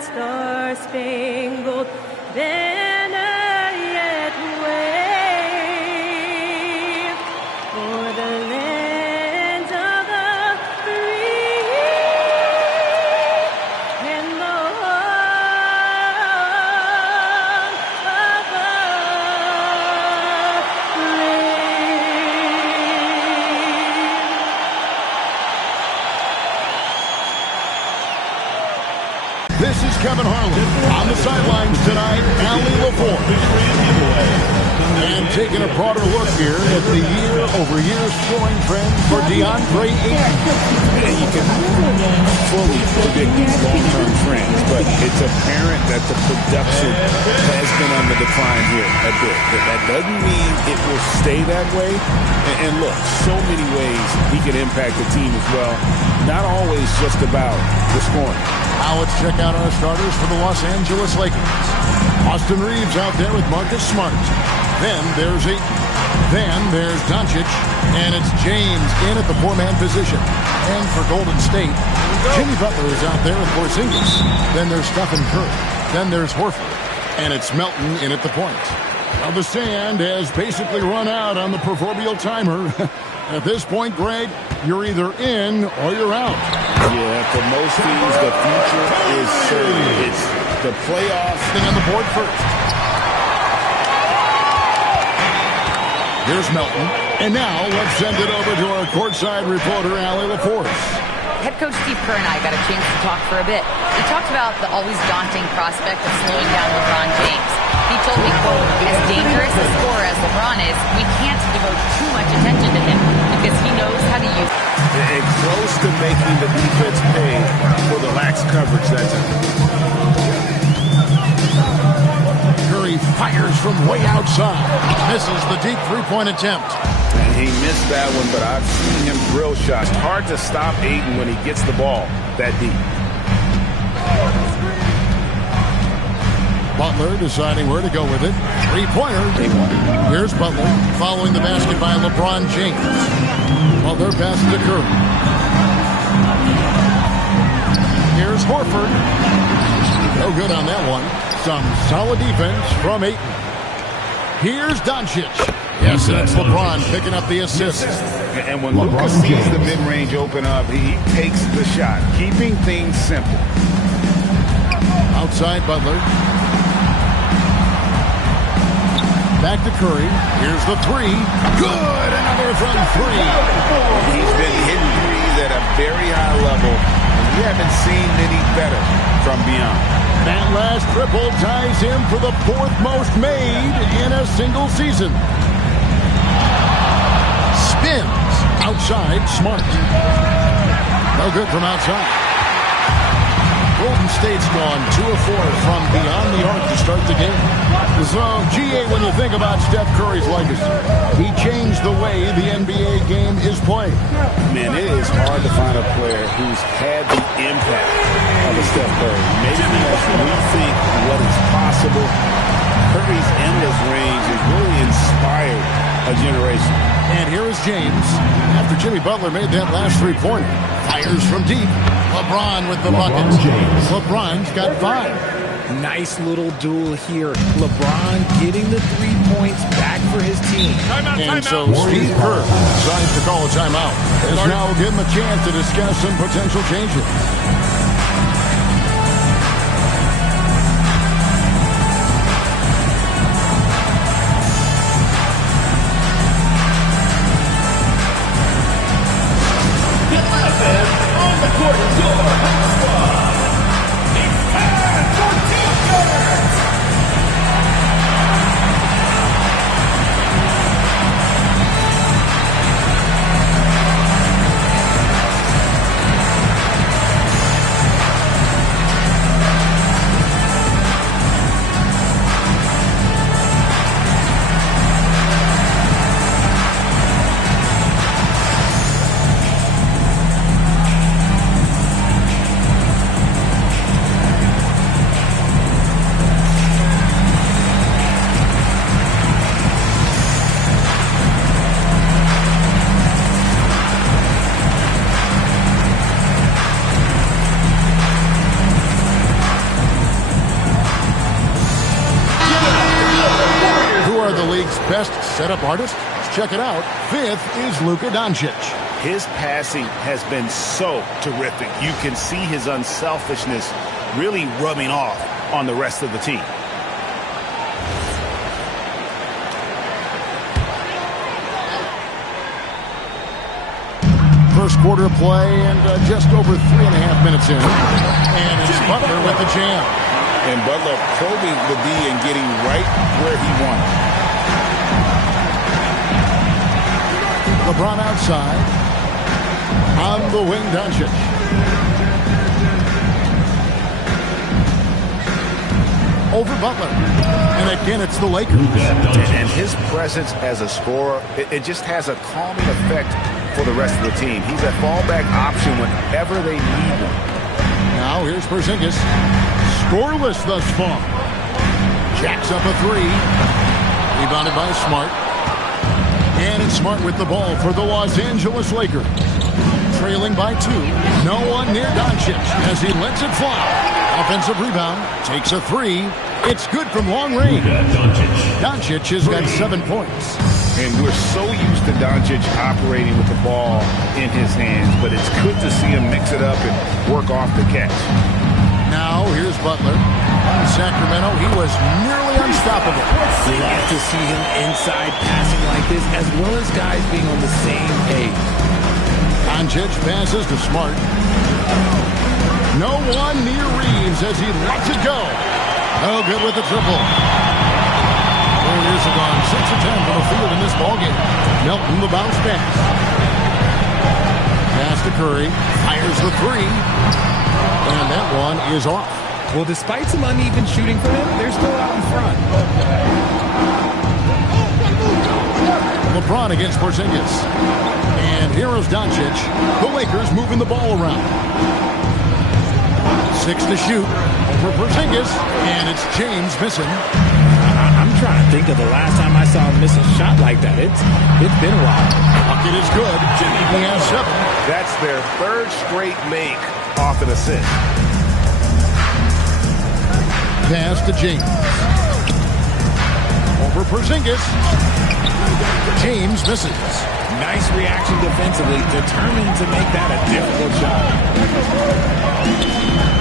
that star-spangled banner yet wave for the land of the free and the home of the This is Kevin Harlan on the sidelines tonight. Allie LaForce. And taking a broader look here at the year-over-year scoring trend for DeAndre Ayton. And you can fully predict these long-term trends, but it's apparent that the production has been on the decline here a bit. But that doesn't mean it will stay that way. And look, so many ways he can impact the team as well. Not always just about the scoring. Now let's check out our starters for the Los Angeles Lakers. Austin Reeves out there with Marcus Smart. Then there's Ayton. Then there's Doncic. And it's James in at the four-man position. And for Golden State, Jimmy Butler is out there with Porzingis. Then there's Stephen Curry. Then there's Horford. And it's Melton in at the point. Well, the sand has basically run out on the proverbial timer. At this point, Greg, you're either in or you're out. Yeah, for most teams, the future is certain. It's the playoffs. Thing on the board first. Here's Melton. And now let's send it over to our courtside reporter, Allie LaForce. Head coach Steve Kerr and I got a chance to talk for a bit. We talked about the always daunting prospect of slowing down LeBron James. He told me, quote, as dangerous a scorer as LeBron is, we can't devote too much attention to him because he knows how to use it. And close to making the defense pay for the lax coverage that time. Curry fires from way outside. Misses the deep three-point attempt. And he missed that one, but I've seen him drill shots. Hard to stop Ayton when he gets the ball that deep. Butler deciding where to go with it. Three-pointer. Here's Butler following the basket by LeBron James. Butler passes to Curry. Here's Horford. No good on that one. Some solid defense from Ayton. Here's Doncic. Yes, that's LeBron picking up the assist. And when Lucas sees the mid-range open up, he takes the shot, keeping things simple. Outside Butler. Back to Curry. Here's the three. Good! Another from three. He's been hitting threes at a very high level, and we haven't seen many better from beyond. That last triple ties him for the fourth most made in a single season. Spins outside Smart. No good from outside. Golden State's gone 2 of 4 from beyond the arc to start the game. So, GA, when you think about Steph Curry's legacy, he changed the way the NBA game is played. Man, it is hard to find a player who's had the impact of a Steph Curry. Maybe as we think what is possible, Curry's endless range has really inspired a generation. And here is James. After Jimmy Butler made that last three-pointer, fires from deep. LeBron with the buckets. LeBron's got 5. Nice little duel here. LeBron getting the 3 points back for his team. And so Steve Kerr decides to call a timeout. This now will give him a chance to discuss some potential changes. best setup artist? Let's check it out. 5th is Luka Doncic. His passing has been so terrific. You can see his unselfishness really rubbing off on the rest of the team. First quarter of play and just over 3.5 minutes in. And it's Butler with the jam. And Butler probing the D and getting right where he wanted. LeBron outside. On the wing, Doncic. Over Butler. And again, it's the Lakers. And his presence as a scorer, it just has a calming effect for the rest of the team. He's a fallback option whenever they need one. Now here's Porzingis. Scoreless thus far. Jacks up a 3. Rebounded by Smart. And it's Smart with the ball for the Los Angeles Lakers. Trailing by 2. No one near Doncic as he lets it fly. Offensive rebound. Takes a 3. It's good from long range. Doncic has got 7 points. And we're so used to Doncic operating with the ball in his hands, but it's good to see him mix it up and work off the catch. Now here's Butler. In Sacramento, he was nearly unstoppable. Love to see him inside passing like this, as well as guys being on the same page. Doncic passes to Smart. No one near Reeves as he lets it go. No good with the triple. Warriors have gone 6 of 10 from the field in this ballgame. Melton the bounce pass. Pass to Curry. Fires the 3. And that one is off. Well, despite some uneven shooting for them, they're still out in front. LeBron against Porzingis. And here is Doncic. The Lakers moving the ball around. 6 to shoot. Over Porzingis. And it's James missing. I'm trying to think of the last time I saw him miss a shot like that. It's been a while. Bucket is good. He has 7. That's their 3rd straight make off an assist. Pass to James. Over Porzingis. James misses. Nice reaction defensively, determined to make that a difficult shot.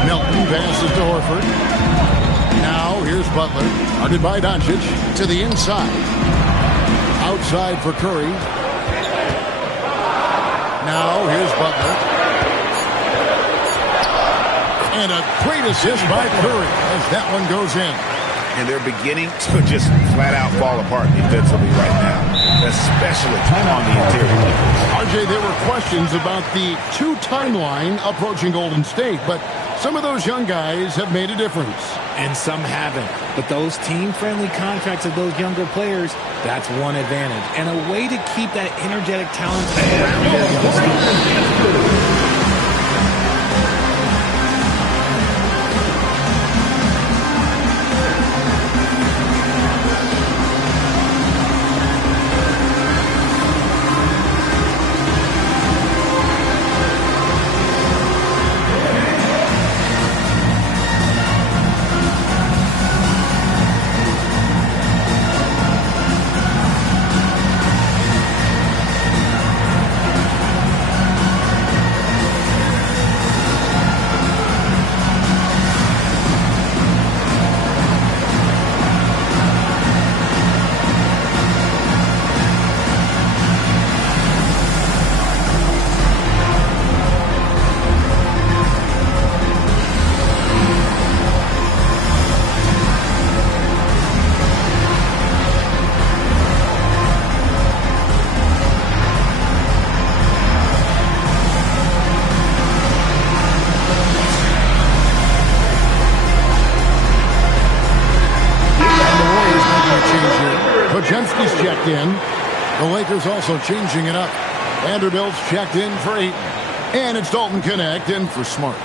Melton passes to Horford. Now here's Butler. Guarded by Doncic to the inside. Outside for Curry. Now here's Butler. And a great assist by Curry as that one goes in. And they're beginning to just flat out fall apart defensively right now, especially on the interior. RJ, there were questions about the 2 timeline approaching Golden State, but some of those young guys have made a difference. And some haven't. But those team-friendly contracts of those younger players, that's one advantage. And a way to keep that energetic talent around their young stars. Podziemski's checked in. The Lakers also changing it up. Vanderbilt's checked in for Ayton. And it's Dalton Connect in for Smart.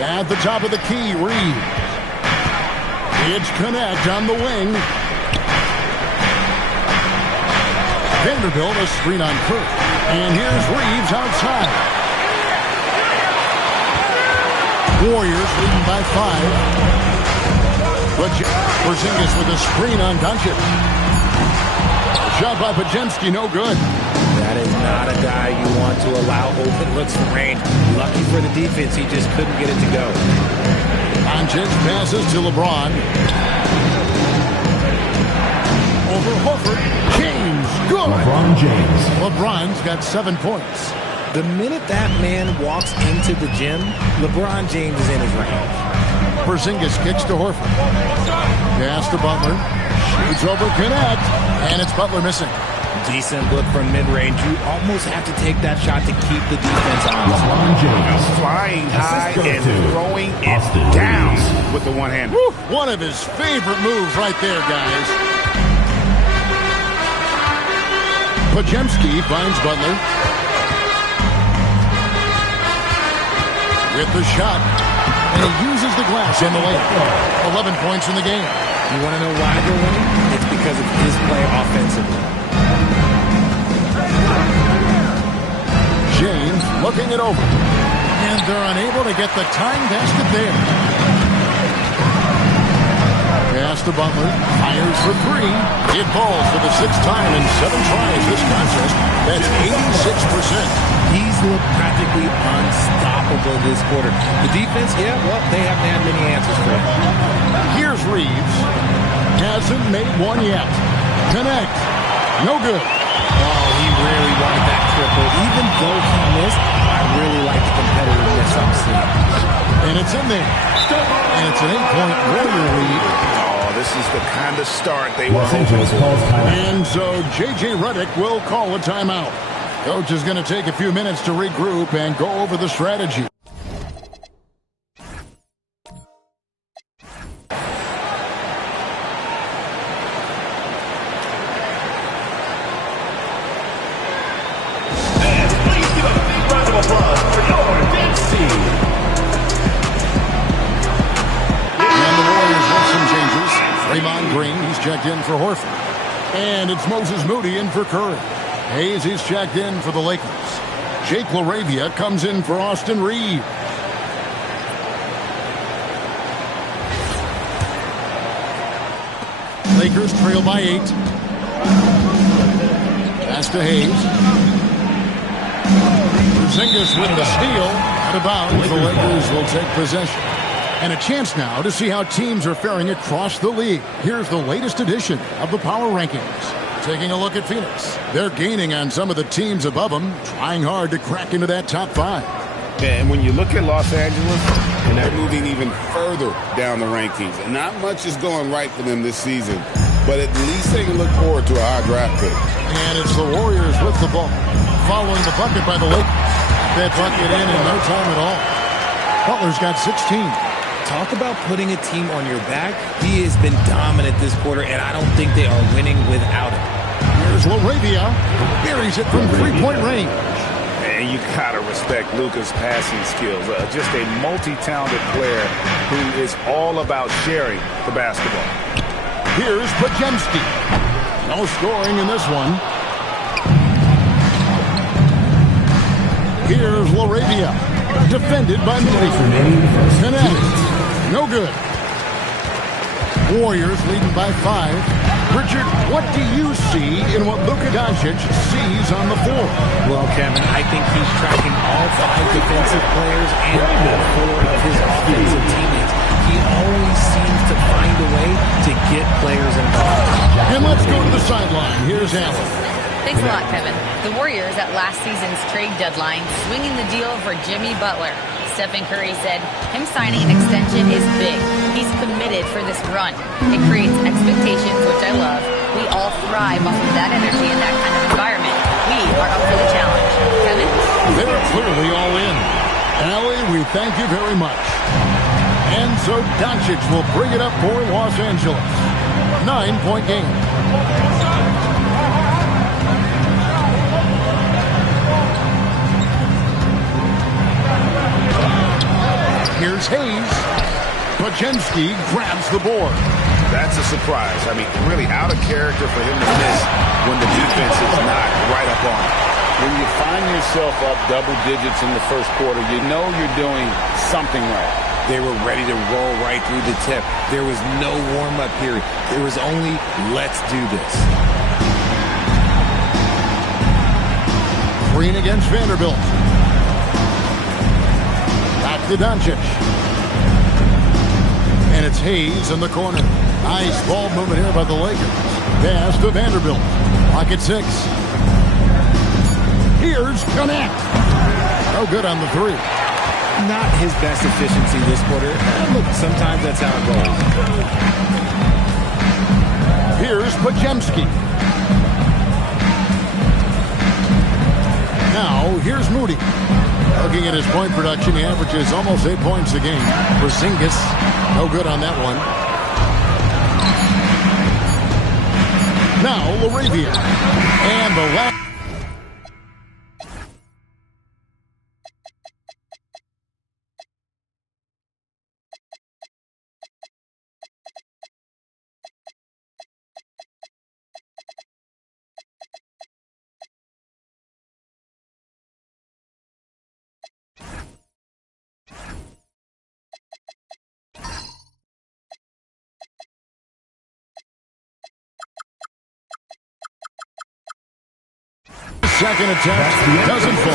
At the top of the key, Reed. It's Connect on the wing. Vanderbilt a screen on Kirk. And here's Reeves outside. Warriors leading by 5. But Porzingis with a screen on Doncic. Shot by Podziemski, no good. That is not a guy you want to allow open looks from range. Lucky for the defense, he just couldn't get it to go. Doncic passes to LeBron. Over Horford. James, good. LeBron James. LeBron's got 7 points. The minute that man walks into the gym, LeBron James is in his range. Porzingis kicks to Horford. Pass to Butler. Shoots over Connect. And it's Butler missing. Decent look from mid-range. You almost have to take that shot to keep the defense honest. LeBron James. Flying high and throwing it Austin down Reeves. with the one-hand. One of his favorite moves right there, guys. Podziemski finds Butler. With the shot. And he uses the glass on the layup. 11 points in the game. You want to know why they're winning? It's because of his play offensively. James looking it over. And they're unable to get the time basket there. Pass to Butler. Fires for 3. It falls for the 6th time in 7 tries this contest. That's 86%. He's looked practically unstoppable this quarter. The defense, yeah, well, they haven't had many answers for him. Here's Reeves. Hasn't made one yet. Connect. No good. Oh, he really wanted that triple. Even though he missed, I really like the competitiveness I'm seeing. And it's in there. And it's an 8-point Warrior lead. Oh, this is the kind of start they were Los hoping Angeles for. calls timeout. And so J.J. Redick will call a timeout. Coach is going to take a few minutes to regroup and go over the strategy. And the Warriors have some changes. Draymond Green, he's checked in for Horford. And it's Moses Moody in for Curry. Hayes is checked in for the Lakers. Jake LaRavia comes in for Austin Reeves. Lakers trail by 8. Pass to Hayes. Porzingis with the steal. Out of bounds, the Lakers will take possession. And a chance now to see how teams are faring across the league. Here's the latest edition of the Power Rankings. Taking a look at Phoenix. They're gaining on some of the teams above them, trying hard to crack into that top 5. And when you look at Los Angeles, they're moving even further down the rankings. And not much is going right for them this season, but at least they can look forward to a high draft pick. And it's the Warriors with the ball, following the bucket by the Lakers. That bucket in no time at all. Butler's got 16. Talk about putting a team on your back. He has been dominant this quarter, and I don't think they are winning without him. Here's LaRavia. Buries it from 3-point range. And you gotta respect Luka's passing skills. Just a multi-talented player who is all about sharing the basketball. Here's Podziemski. No scoring in this one. Here's LaRavia. Defended by Moody. Connect. No good. Warriors leading by 5. Richard, what do you see in what Luka Doncic sees on the floor? Well, Kevin, I think he's tracking all 5 defensive players and all 4 of his offensive teammates. He always seems to find a way to get players involved. And let's go to the sideline. Here's Allen. Thanks a lot, Kevin. The Warriors at last season's trade deadline swinging the deal for Jimmy Butler. Stephen Curry said, him signing an extension is big. He's committed for this run. It creates expectations, which I love. We all thrive off of that energy in that kind of environment. We are up for the challenge. Kevin? They're clearly all in. Allie, we thank you very much. And so Doncic will bring it up for Los Angeles. 9-point game. Here's Hayes. Podziemski grabs the board. That's a surprise. I mean, really out of character for him to miss when the defense is not right up on it. When you find yourself up double digits in the first quarter, you know you're doing something right. They were ready to roll right through the tip. There was no warm-up period. There was only, let's do this. Green against Vanderbilt. Back to Doncic. And it's Hayes in the corner. Nice ball movement here by the Lakers. Pass to Vanderbilt. Pocket 6. Here's Connect. No good on the 3. Not his best efficiency this quarter. Look, sometimes that's how it goes. Here's Podziemski. Now, here's Moody. Looking at his point production, he averages almost 8 points a game. Porzingis, no good on that one. Now, LaRavia. And the last. Second attempt doesn't fall.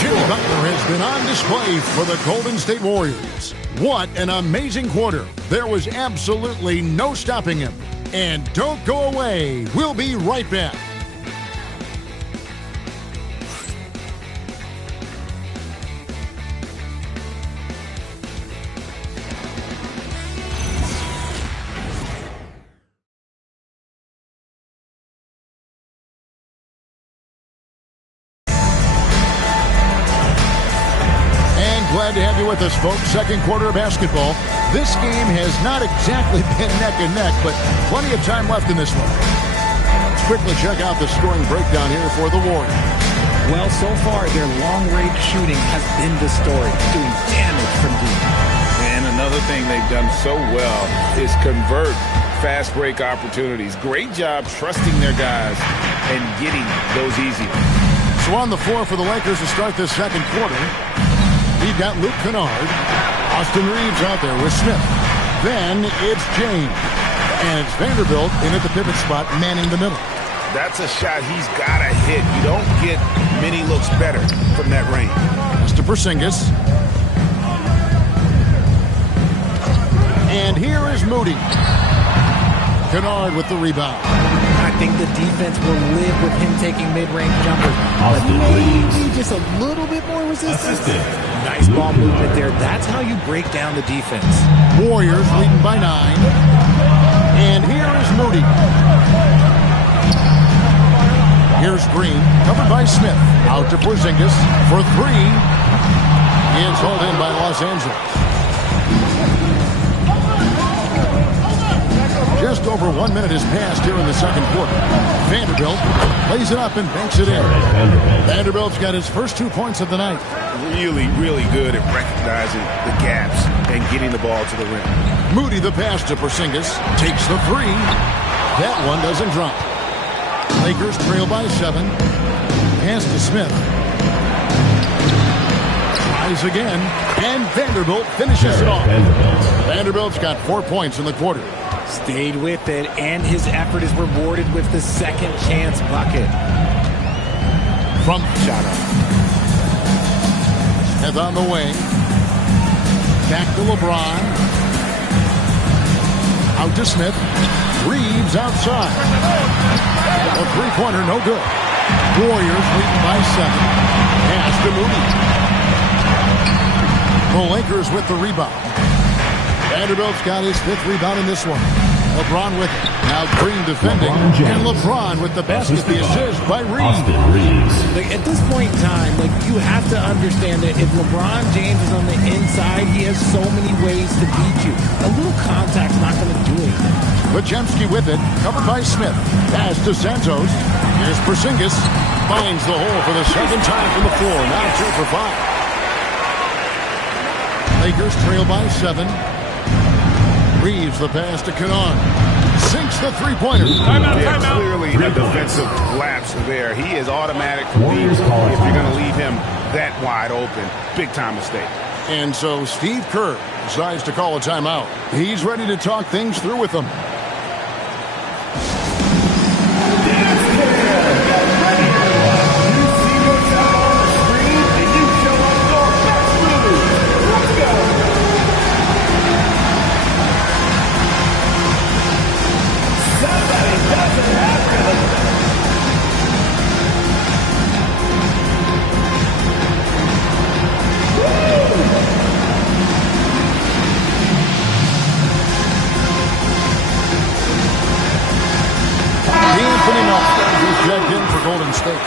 Jimmy Butler has been on display for the Golden State Warriors. What an amazing quarter. There was absolutely no stopping him. And don't go away. We'll be right back. Glad to have you with us, folks. Second quarter of basketball. This game has not exactly been neck and neck, but plenty of time left in this one. Let's quickly check out the scoring breakdown here for the Warriors. Well, so far, their long-range shooting has been the story, doing damage from deep. And another thing they've done so well is convert fast break opportunities. Great job trusting their guys and getting those easy. So on the floor for the Lakers to start this second quarter, we've got Luke Kennard. Austin Reeves out there with Smith. Then it's James. And it's Vanderbilt in at the pivot spot, manning the middle. That's a shot he's got to hit. You don't get many looks better from that range. Pass to Porzingis. And here is Moody. Kennard with the rebound. I think the defense will live with him taking mid-range jumpers, but maybe just a little bit more resistance. Nice ball movement there. That's how you break down the defense. Warriors leading by 9. And here is Moody. Here's Green, covered by Smith. Out to Porzingis for 3. It's hauled in by Los Angeles. Just over 1 minute has passed here in the second quarter. Vanderbilt lays it up and banks it in. Vanderbilt's got his first 2 points of the night. Really, really good at recognizing the gaps and getting the ball to the rim. Moody the pass to Porzingis. Takes the 3. That one doesn't drop. Lakers trail by 7. Pass to Smith. Tries again. And Vanderbilt finishes it off. Vanderbilt's got 4 points in the quarter. Stayed with it, and his effort is rewarded with the second chance bucket. From shot up. Smith on the wing. Back to LeBron. Out to Smith. Reeves outside. A three-pointer, no good. Warriors leading by 7. Pass to Moody. The Lakers with the rebound. Vanderbilt's got his 5th rebound in this one. LeBron with it. Now Green defending. And LeBron with the basket, the assist by Reeves. Like, at this point in time, you have to understand that if LeBron James is on the inside, he has so many ways to beat you. A little contact's not going to do it. Podziemski with it. Covered by Smith. Pass to Santos. Here's Porzingis. Finds the hole for the second time from the floor. Now 2 for 5. Lakers trail by 7. Reeves the pass to Kennard. sinks the three-pointer. Yeah, clearly a defensive lapse there. He is automatic to leave if you're going to leave him that wide open. Big-time mistake. And so Steve Kerr decides to call a timeout. He's ready to talk things through with them. Checked in for Golden State.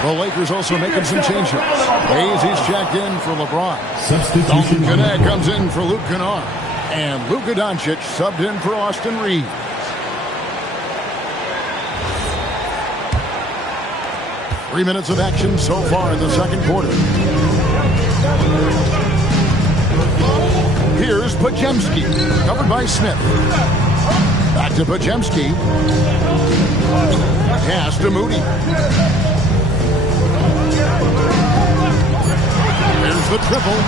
The Lakers also making some changes. Hayes, he's checked in for LeBron. Dalton Knecht comes in for Luke Kennard. And Luka Doncic subbed in for Austin Reeves. Three minutes of action so far in the second quarter. Here's Podziemski, covered by Smith. Back to Podziemski. Pass to Moody. There's the triple.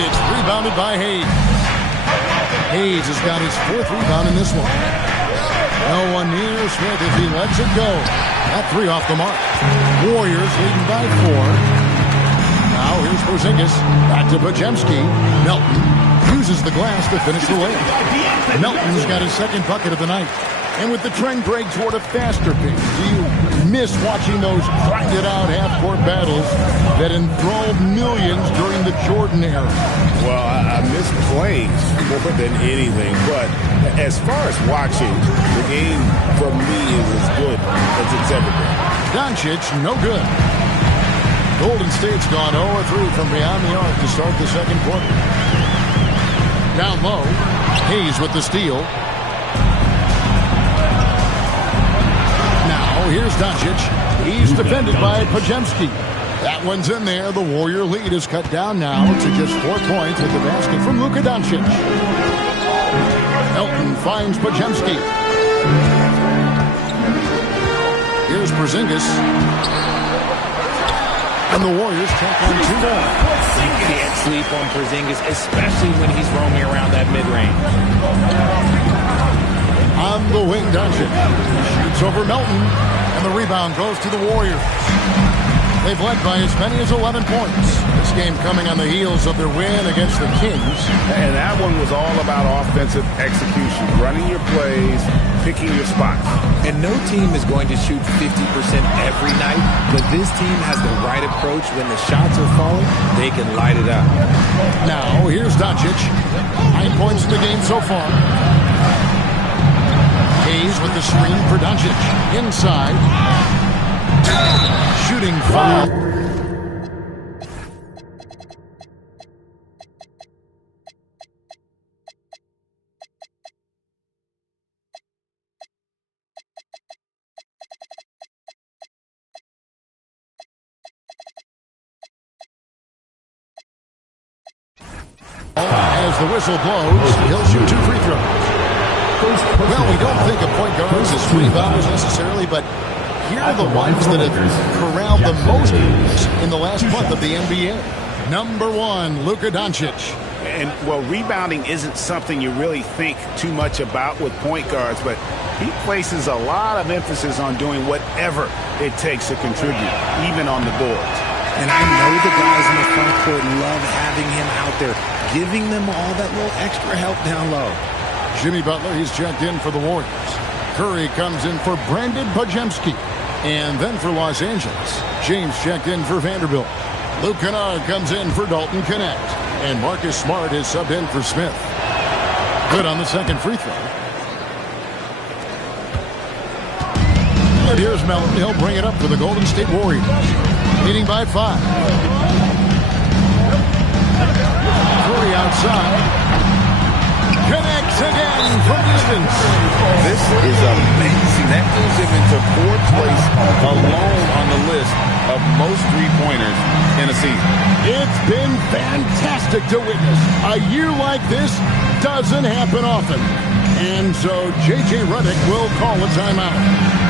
It's rebounded by Hayes. Hayes has got his fourth rebound in this one. No one near Smith as he lets it go. That three off the mark. Warriors leading by 4. Now here's Porzingis. Back to Podziemski. Melton uses the glass to finish the layup. Melton's got his second bucket of the night. And with the trend break toward a faster pace, do you miss watching those grinded-out half-court battles that enthralled millions during the Jordan era? Well, I miss plays more than anything. But as far as watching, the game for me is as good as it's ever been. Doncic, no good. Golden State's gone 0-3 from beyond the arc to start the second quarter. Down low, Hayes with the steal. Here's Doncic. He's defended by Podziemski. That one's in there. The Warrior lead is cut down now to just 4 points with the basket from Luka Doncic. Melton finds Podziemski. Here's Porzingis. And the Warriors take on 2 more. You can't sleep on Porzingis, especially when he's roaming around that mid-range. On the wing, Doncic shoots over Melton, and the rebound goes to the Warriors. They've led by as many as 11 points. This game coming on the heels of their win against the Kings. And that one was all about offensive execution, running your plays, picking your spots. And no team is going to shoot 50% every night, but this team has the right approach. When the shots are falling, they can light it up. Now, here's Doncic. 9 points in the game so far. Hayes with the screen for Doncic. Inside. Shooting foul. As the whistle blows, he'll shoot 2 free throws. Well, we don't think of point guards as rebounders necessarily, but here are the ones that have corralled the most in the last month of the NBA. Number 1, Luka Doncic. And, well, rebounding isn't something you really think too much about with point guards, but he places a lot of emphasis on doing whatever it takes to contribute, even on the boards. And I know the guys in the front court love having him out there, giving them all that little extra help down low. Jimmy Butler, he's checked in for the Warriors. Curry comes in for Brandon Podziemski. And then for Los Angeles, James checked in for Vanderbilt. Luke Kennard comes in for Dalton Knecht. And Marcus Smart is subbed in for Smith. Good on the second free throw. And here's Melton. He'll bring it up for the Golden State Warriors. Leading by 5. Curry outside. Connects again from distance. This is amazing. That moves him into 4th place alone on the list of most three-pointers in a season. It's been fantastic to witness. A year like this doesn't happen often. And so J.J. Redick will call a timeout.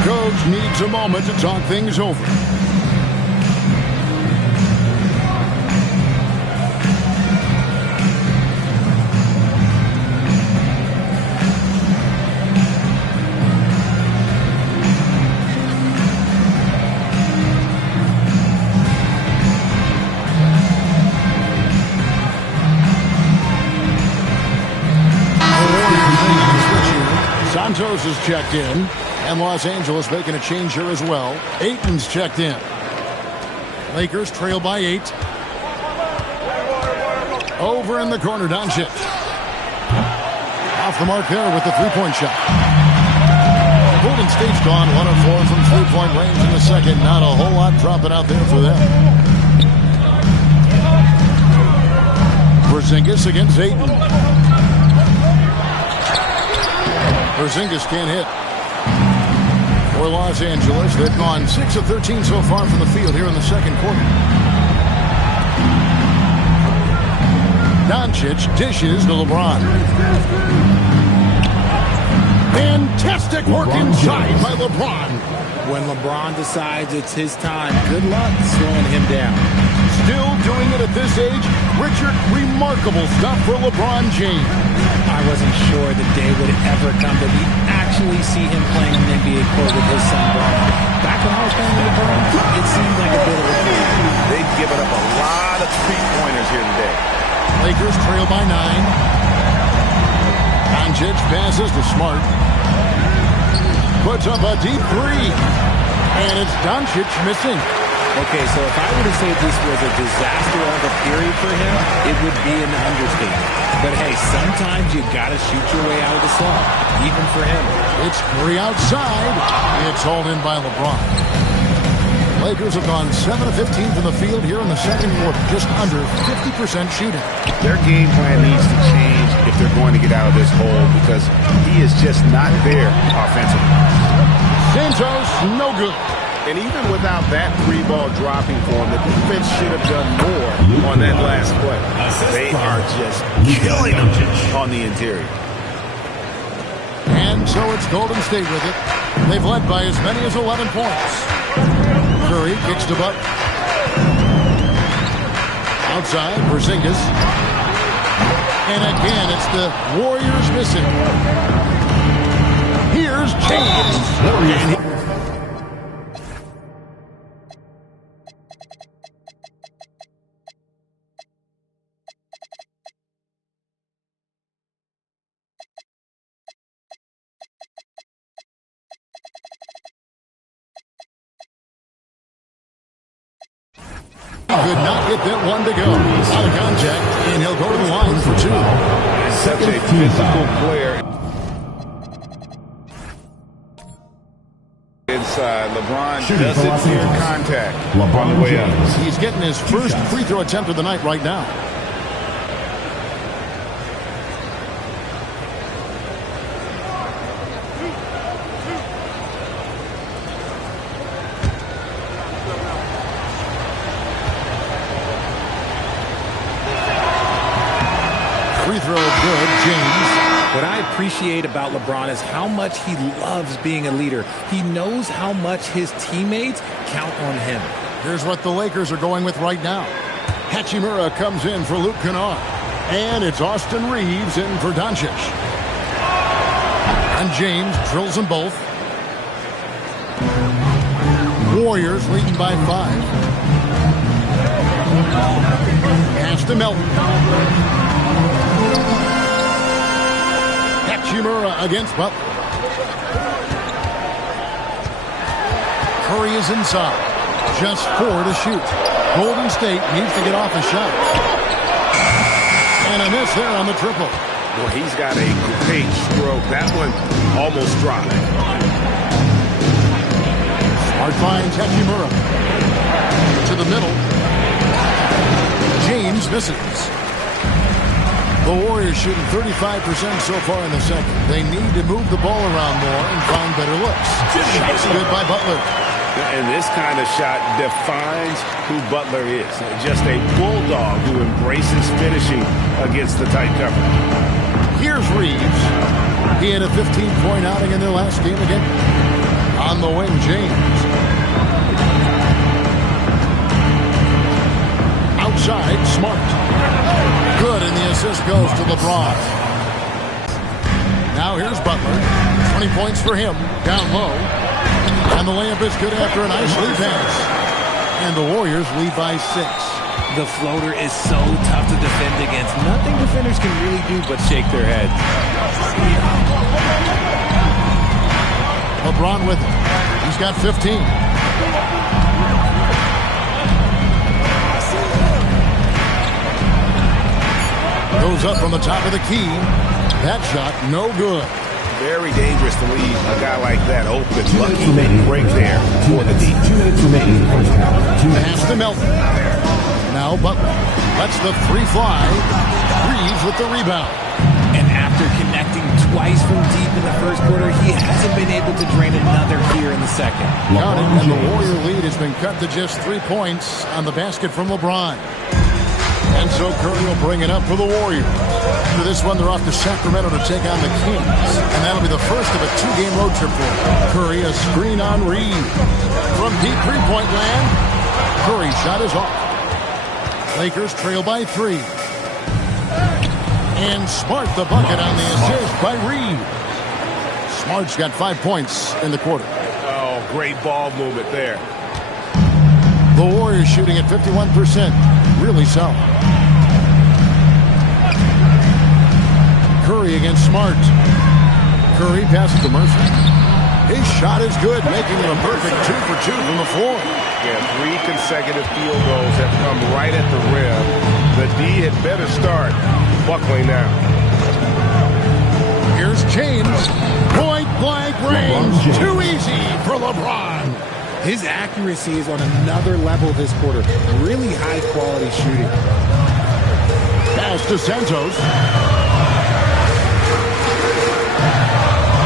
Coach needs a moment to talk things over. Santos is checked in, and Los Angeles making a change here as well. Ayton's checked in. Lakers trail by 8. Over in the corner, Doncic. Off the mark there with the three-point shot. Golden State's gone 1 of 4 from three-point range in the second. Not a whole lot dropping out there for them. Porzingis against Ayton. Porzingis can't hit. For Los Angeles, they've gone 6 of 13 so far from the field here in the second quarter. Doncic dishes to LeBron. Fantastic work inside by LeBron. When LeBron decides it's his time, good luck slowing him down. Still doing it at this age. Richard, remarkable stuff for LeBron James. I wasn't sure the day would ever come that we actually see him playing an NBA court with his son Bron. Back when I was playing with LeBron, it seemed like a bit of a dream. They've given up a lot of three-pointers here today. Lakers trail by 9. Doncic passes to Smart. Puts up a deep three. And it's Doncic missing. Okay, so if I were to say this was a disaster of a period for him, it would be an understatement. But hey, sometimes you gotta shoot your way out of the slump, even for him. It's Curry outside. It's hauled in by LeBron. Lakers have gone 7 of 15 from the field here in the second quarter, just under 50% shooting. Their game plan needs to change if they're going to get out of this hole because he is just not there offensively. Santos, no good. And even without that three ball dropping for him, the defense should have done more on that last play. They are just killing him on the interior. And so it's Golden State with it. They've led by as many as 11 points. Curry kicks to Butler. Outside, Porzingis. And again, it's the Warriors missing. Here's James. Could not get that one to go. Out of contact, and he'll go to the line for 2. Such a physical player. Inside, LeBron doesn't fear contact on the way up. He's getting his first free throw attempt of the night right now. Free throw good, James. What I appreciate about LeBron is how much he loves being a leader. He knows how much his teammates count on him. Here's what the Lakers are going with right now. Hachimura comes in for Luke Kennard. And it's Austin Reeves in for Doncic. And James drills them both. Warriors leading by 5. Pass to Melton. Hachimura against Butler. Curry is inside. Just 4 to shoot. Golden State needs to get off a shot. And a miss there on the triple. Well, he's got a great stroke. That one almost dropped. Smart finds Hachimura. To the middle. James misses. The Warriors shooting 35% so far in the second. They need to move the ball around more and find better looks. Shot's good by Butler. And this kind of shot defines who Butler is. Just a bulldog who embraces finishing against the tight cover. Here's Reeves. He had a 15-point outing in their last game again. On the wing, James. Outside, Smart. Good, and the assist goes to LeBron. Now here's Butler. 20 points for him, down low. And the layup is good after a nice lead pass. And the Warriors lead by 6. The floater is so tough to defend against. Nothing defenders can really do but shake their heads. LeBron with it. He's got 15. Goes up from the top of the key. That shot, no good. Very dangerous to leave a guy like that open. Lucky break there for the D. 2 minutes remaining. Pass to Melton. Now Butler lets the three fly. Reeves with the rebound. And after connecting twice from deep in the first quarter, he hasn't been able to drain another here in the second. Got it, and the Warrior lead has been cut to just 3 points on the basket from LeBron. And so Curry will bring it up for the Warriors. After this one, they're off to Sacramento to take on the Kings. And that'll be the first of a 2-game road trip for them. Curry, a screen on Reeves. From deep three-point land, Curry's shot is off. Lakers trail by 3. And Smart the bucket on the assist by Reeves. Smart's got 5 points in the quarter. Oh, great ball movement there. The Warriors shooting at 51%. Really solid. Curry against Smart. Curry passes to Murphy. His shot is good, making it a perfect 2 for 2 from the floor. Yeah, 3 consecutive field goals have come right at the rim. The D had better start buckling now. Here's James. Point blank range. Too easy for LeBron. His accuracy is on another level this quarter. Really high quality shooting. Pass to Santos.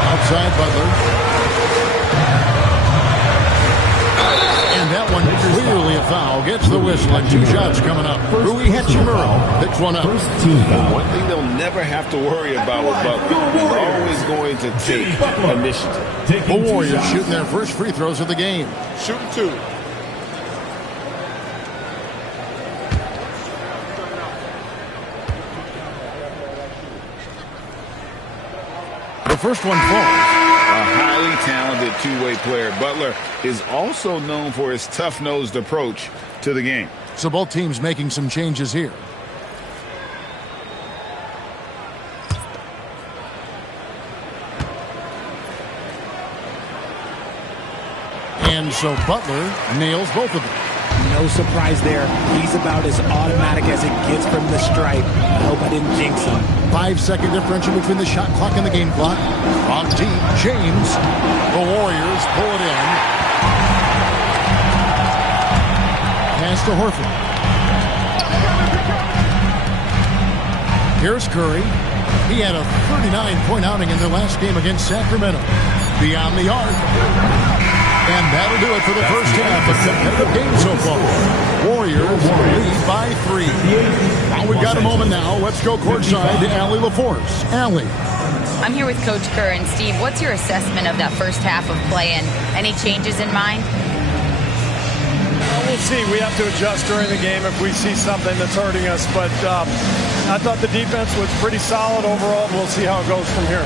Outside Butler. And that one clearly a foul. Gets the whistle and 2 shots coming up. Rui Hachimura picks one up. One thing they'll never have to worry about with Butler. He's always going to take initiative. The Warriors shooting their first free throws of the game. Shooting 2. The first one falls. A highly talented two-way player. Butler is also known for his tough-nosed approach to the game. So both teams making some changes here. And so Butler nails both of them. No surprise there. He's about as automatic as it gets from the stripe. I hope I didn't jinx him. 5-second differential between the shot clock and the game clock. On deep, James. The Warriors pull it in. Pass to Horford. Here's Curry. He had a 39-point outing in their last game against Sacramento. Beyond the arc. And that'll do it for the first half of competitive game so far. Warriors lead by 3. Well, we've got a moment now. Let's go courtside to Allie LaForce. Allie. I'm here with Coach Kerr. And Steve, what's your assessment of that first half of play and any changes in mind? We'll see. We have to adjust during the game if we see something that's hurting us. But I thought the defense was pretty solid overall. We'll see how it goes from here.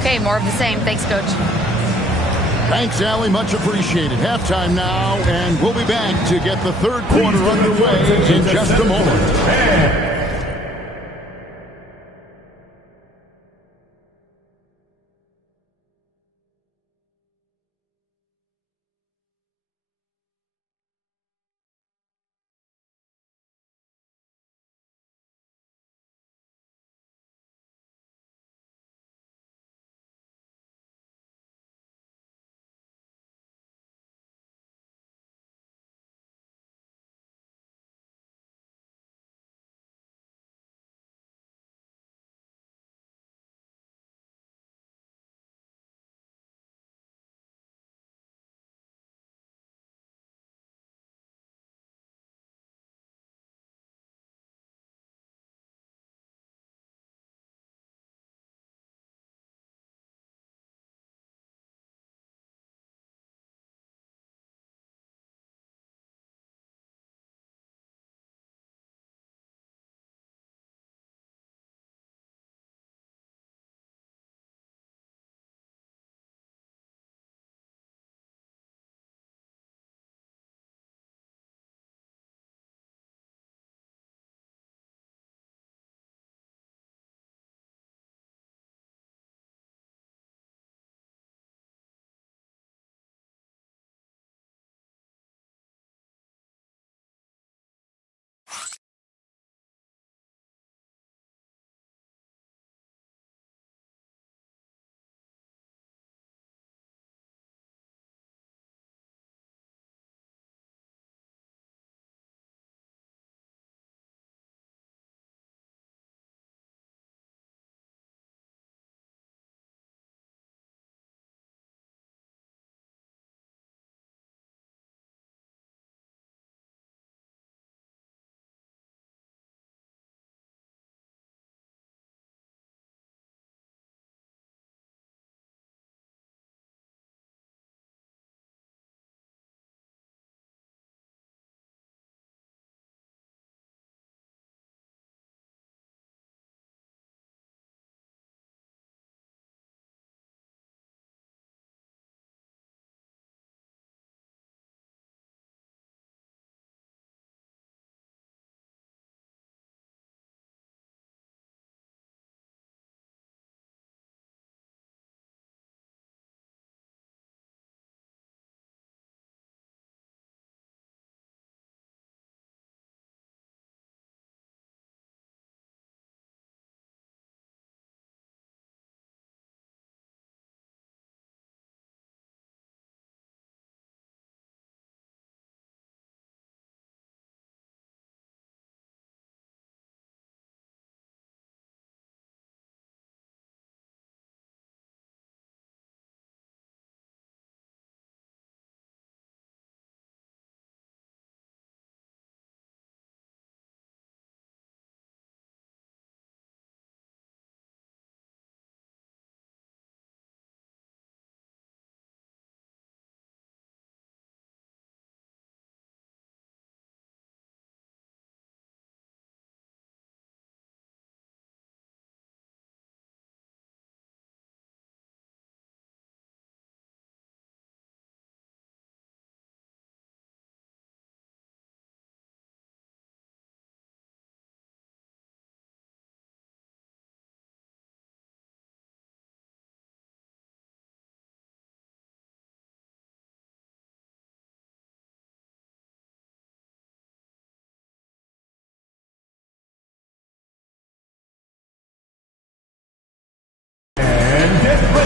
Okay, more of the same. Thanks, Coach. Thanks, Allie. Much appreciated. Halftime now, and we'll be back to get the third quarter underway in just a moment.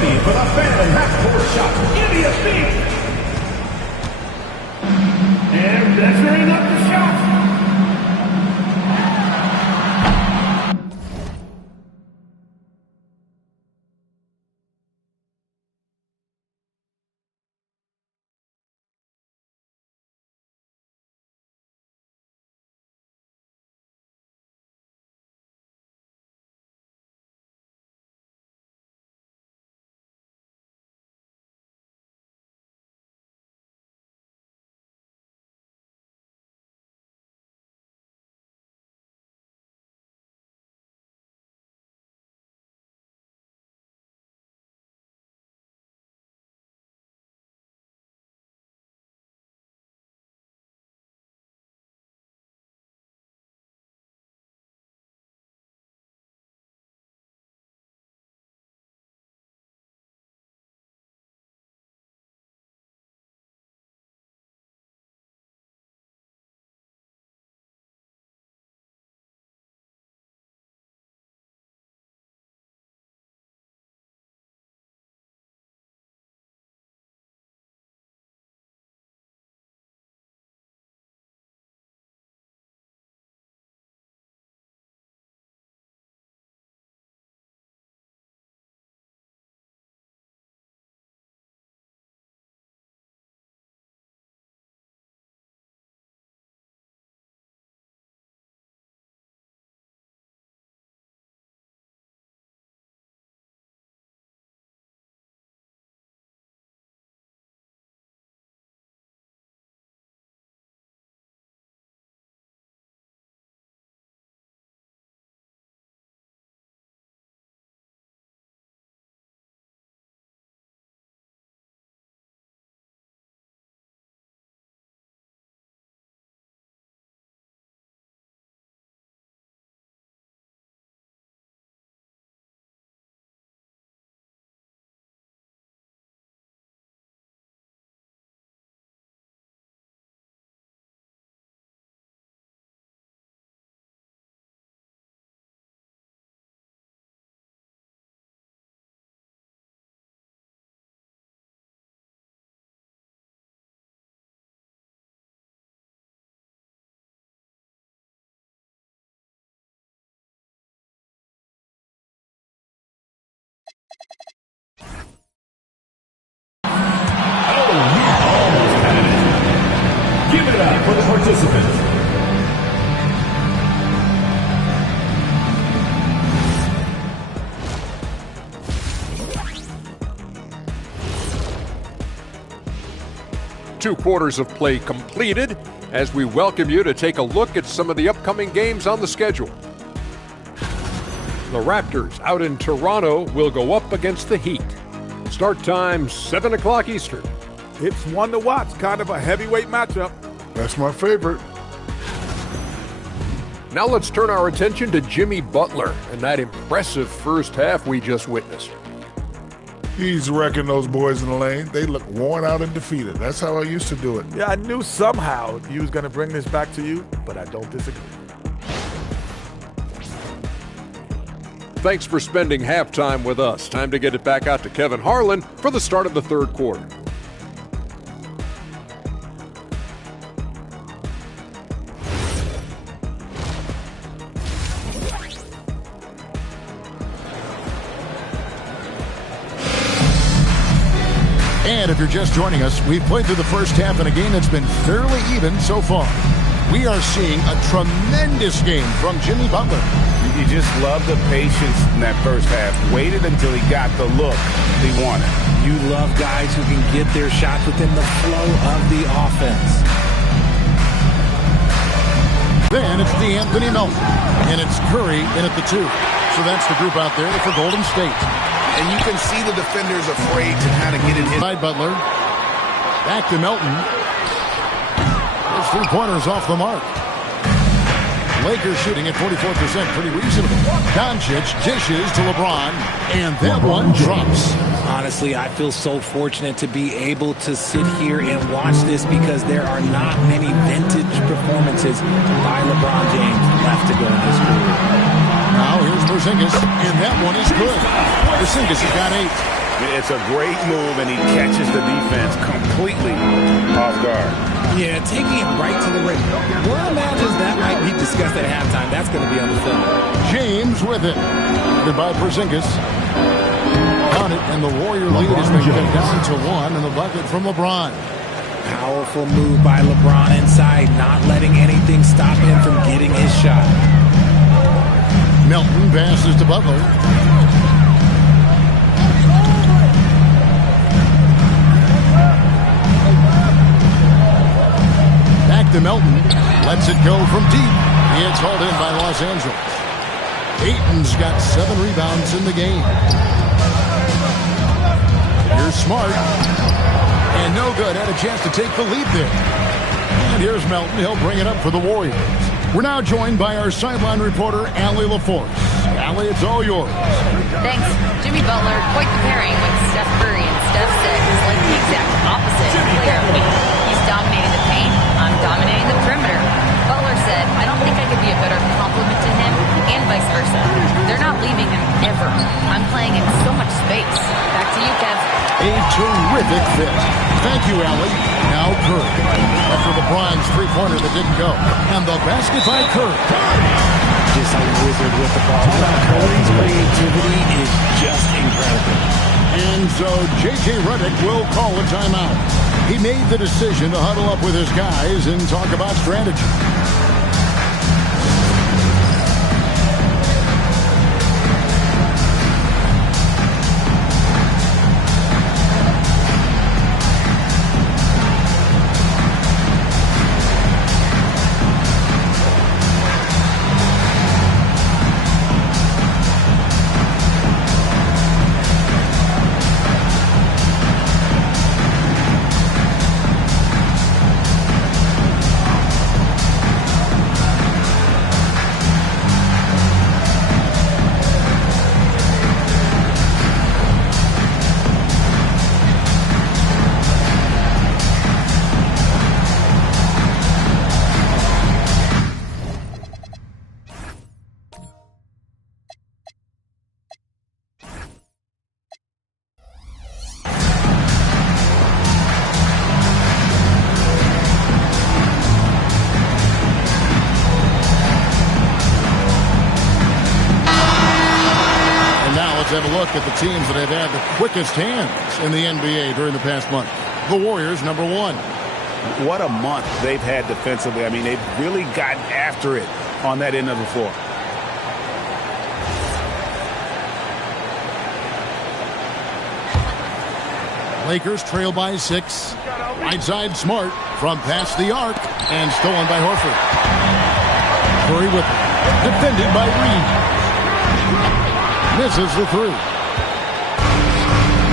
ready for the family half-court shot. Give me a beat. And measuring up the shot. Give it up for the participants. Two quarters of play completed as we welcome you to take a look at some of the upcoming games on the schedule. The Raptors out in Toronto will go up against the Heat. Start time 7 o'clock Eastern. It's one to watch, kind of a heavyweight matchup. That's my favorite. Now let's turn our attention to Jimmy Butler and that impressive first half we just witnessed. He's wrecking those boys in the lane. They look worn out and defeated. That's how I used to do it. Yeah, I knew somehow you was going to bring this back to you, but I don't disagree. Thanks for spending halftime with us. Time to get it back out to Kevin Harlan for the start of the third quarter. And if you're just joining us, we've played through the first half in a game that's been fairly even so far. We are seeing a tremendous game from Jimmy Butler. You just love the patience in that first half. Waited until he got the look he wanted. You love guys who can get their shots within the flow of the offense. Then it's DeAnthony Melton, and it's Curry in at the 2. So that's the group out there for Golden State. And you can see the defenders afraid to kind of get in his... Butler. Back to Melton. Those 3 pointers off the mark. Lakers shooting at 44%, pretty reasonable. Doncic dishes to LeBron, and that one drops. Honestly, I feel so fortunate to be able to sit here and watch this because there are not many vintage performances by LeBron James left to go in his career. Now here's Porzingis, and that one is good. Porzingis has got 8. mean, it's a great move, and he catches the defense completely off guard. Yeah, taking it right to the rim. One imagines that might be discussed at halftime. That's going to be on the film. James with it. Headed by Porzingis. On it, and the Warrior lead has been cut down to 1 in the bucket from LeBron. Powerful move by LeBron inside, not letting anything stop him from getting his shot. Melton passes to Butler. Back to Melton. Lets it go from deep. It's hauled in by Los Angeles. Ayton's got 7 rebounds in the game. Here's Smart. And no good. Had a chance to take the lead there. And here's Melton. He'll bring it up for the Warriors. We're now joined by our sideline reporter, Allie LaForce. Allie, it's all yours. Thanks. Jimmy Butler, quite the pairing with Steph Curry. And Steph said he's like the exact opposite player of me. He's dominating the paint. I'm dominating the perimeter. Butler said, I don't think I could be a better compliment to him, and vice versa. They're not leaving him ever. I'm playing in so much space. Back to you, Kev. A terrific fit. Thank you, Allie. Now Curry. After LeBron's three-pointer that didn't go. And the basket by Curry. Just a wizard with the ball. Curry's creativity is just incredible. And so J.J. Redick will call a timeout. He made the decision to huddle up with his guys and talk about strategy. Let's have a look at the teams that have had the quickest hands in the NBA during the past month. The Warriors, number 1. What a month they've had defensively. I mean, they've really gotten after it on that end of the floor. Lakers trail by 6. Right side Smart from past the arc and stolen by Horford. Curry with it. Defended by Reed. Misses the 3.